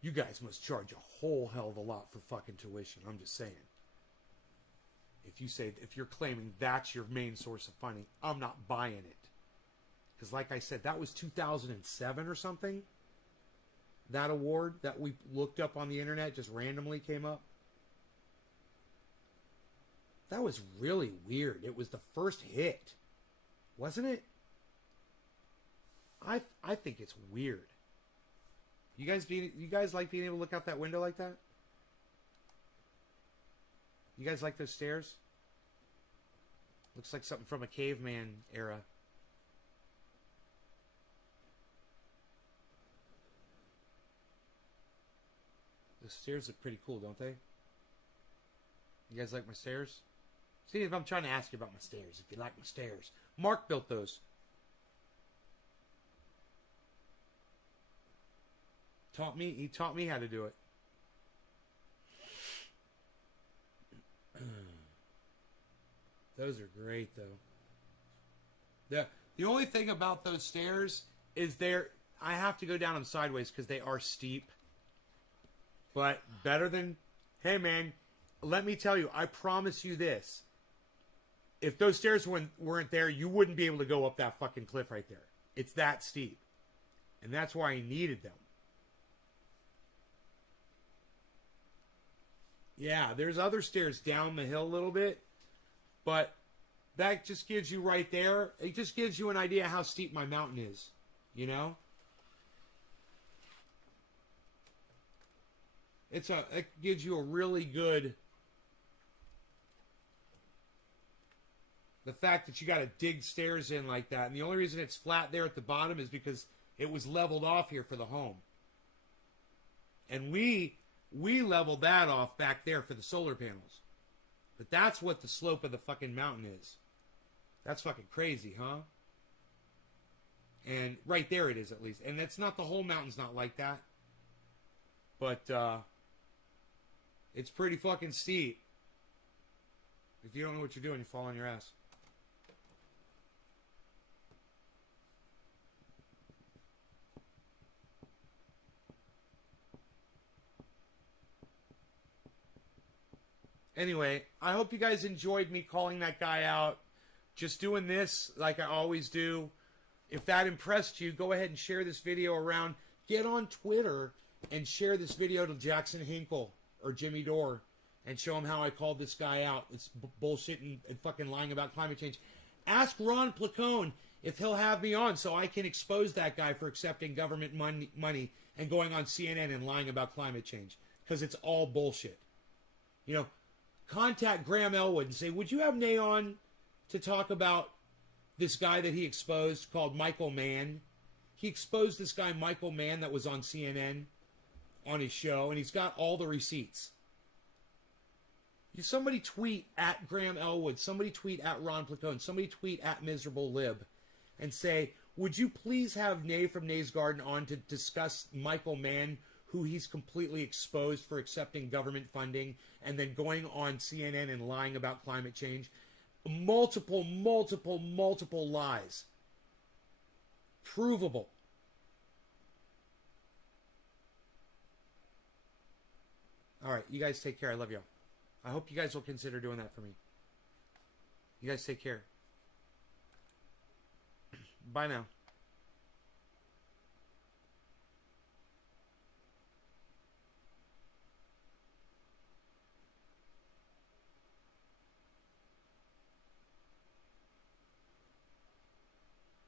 You guys must charge a whole hell of a lot for fucking tuition. I'm just saying. If you're claiming that's your main source of funding, I'm not buying it. Because like I said, that was 2007 or something. That award that we looked up on the internet just randomly came up. That was really weird. It was the first hit. Wasn't it? I think it's weird. You guys like being able to look out that window like that? You guys like those stairs? Looks like something from a caveman era. The stairs look pretty cool, don't they? You guys like my stairs? See, if I'm trying to ask you about my stairs, if you like my stairs. Mark built those. He taught me how to do it. Those are great, though. The only thing about those stairs is I have to go down them sideways because they are steep. But better than, hey man, let me tell you, I promise you this. If those stairs weren't there, you wouldn't be able to go up that fucking cliff right there. It's that steep. And that's why I needed them. Yeah, there's other stairs down the hill a little bit, but that just gives you right there, it just gives you an idea how steep my mountain is, you know? It gives you a really good, the fact that you got to dig stairs in like that, and the only reason it's flat there at the bottom is because it was leveled off here for the home. And we leveled that off back there for the solar panels. But that's what the slope of the fucking mountain is. That's fucking crazy, huh? And right there it is, at least. And that's not, the whole mountain's not like that. But, it's pretty fucking steep. If you don't know what you're doing, you fall on your ass. Anyway, I hope you guys enjoyed me calling that guy out. Just doing this like I always do. If that impressed you, go ahead and share this video around. Get on Twitter and share this video to Jackson Hinkle or Jimmy Dore and show him how I called this guy out. It's bullshit and fucking lying about climate change. Ask Ron Placone if he'll have me on so I can expose that guy for accepting government money and going on CNN and lying about climate change. Because it's all bullshit. You know, contact Graham Elwood and say, would you have Nay on to talk about this guy that he exposed called Michael Mann? He exposed this guy Michael Mann that was on CNN on his show, and he's got all the receipts. Somebody tweet at Graham Elwood, somebody tweet at Ron Placone, somebody tweet at Miserable Lib and say, would you please have Nay from Nay's Garden on to discuss Michael Mann, who he's completely exposed for accepting government funding and then going on CNN and lying about climate change? multiple lies. Provable. All right, you guys take care. I love you. I hope you guys will consider doing that for me. You guys take care. Bye now.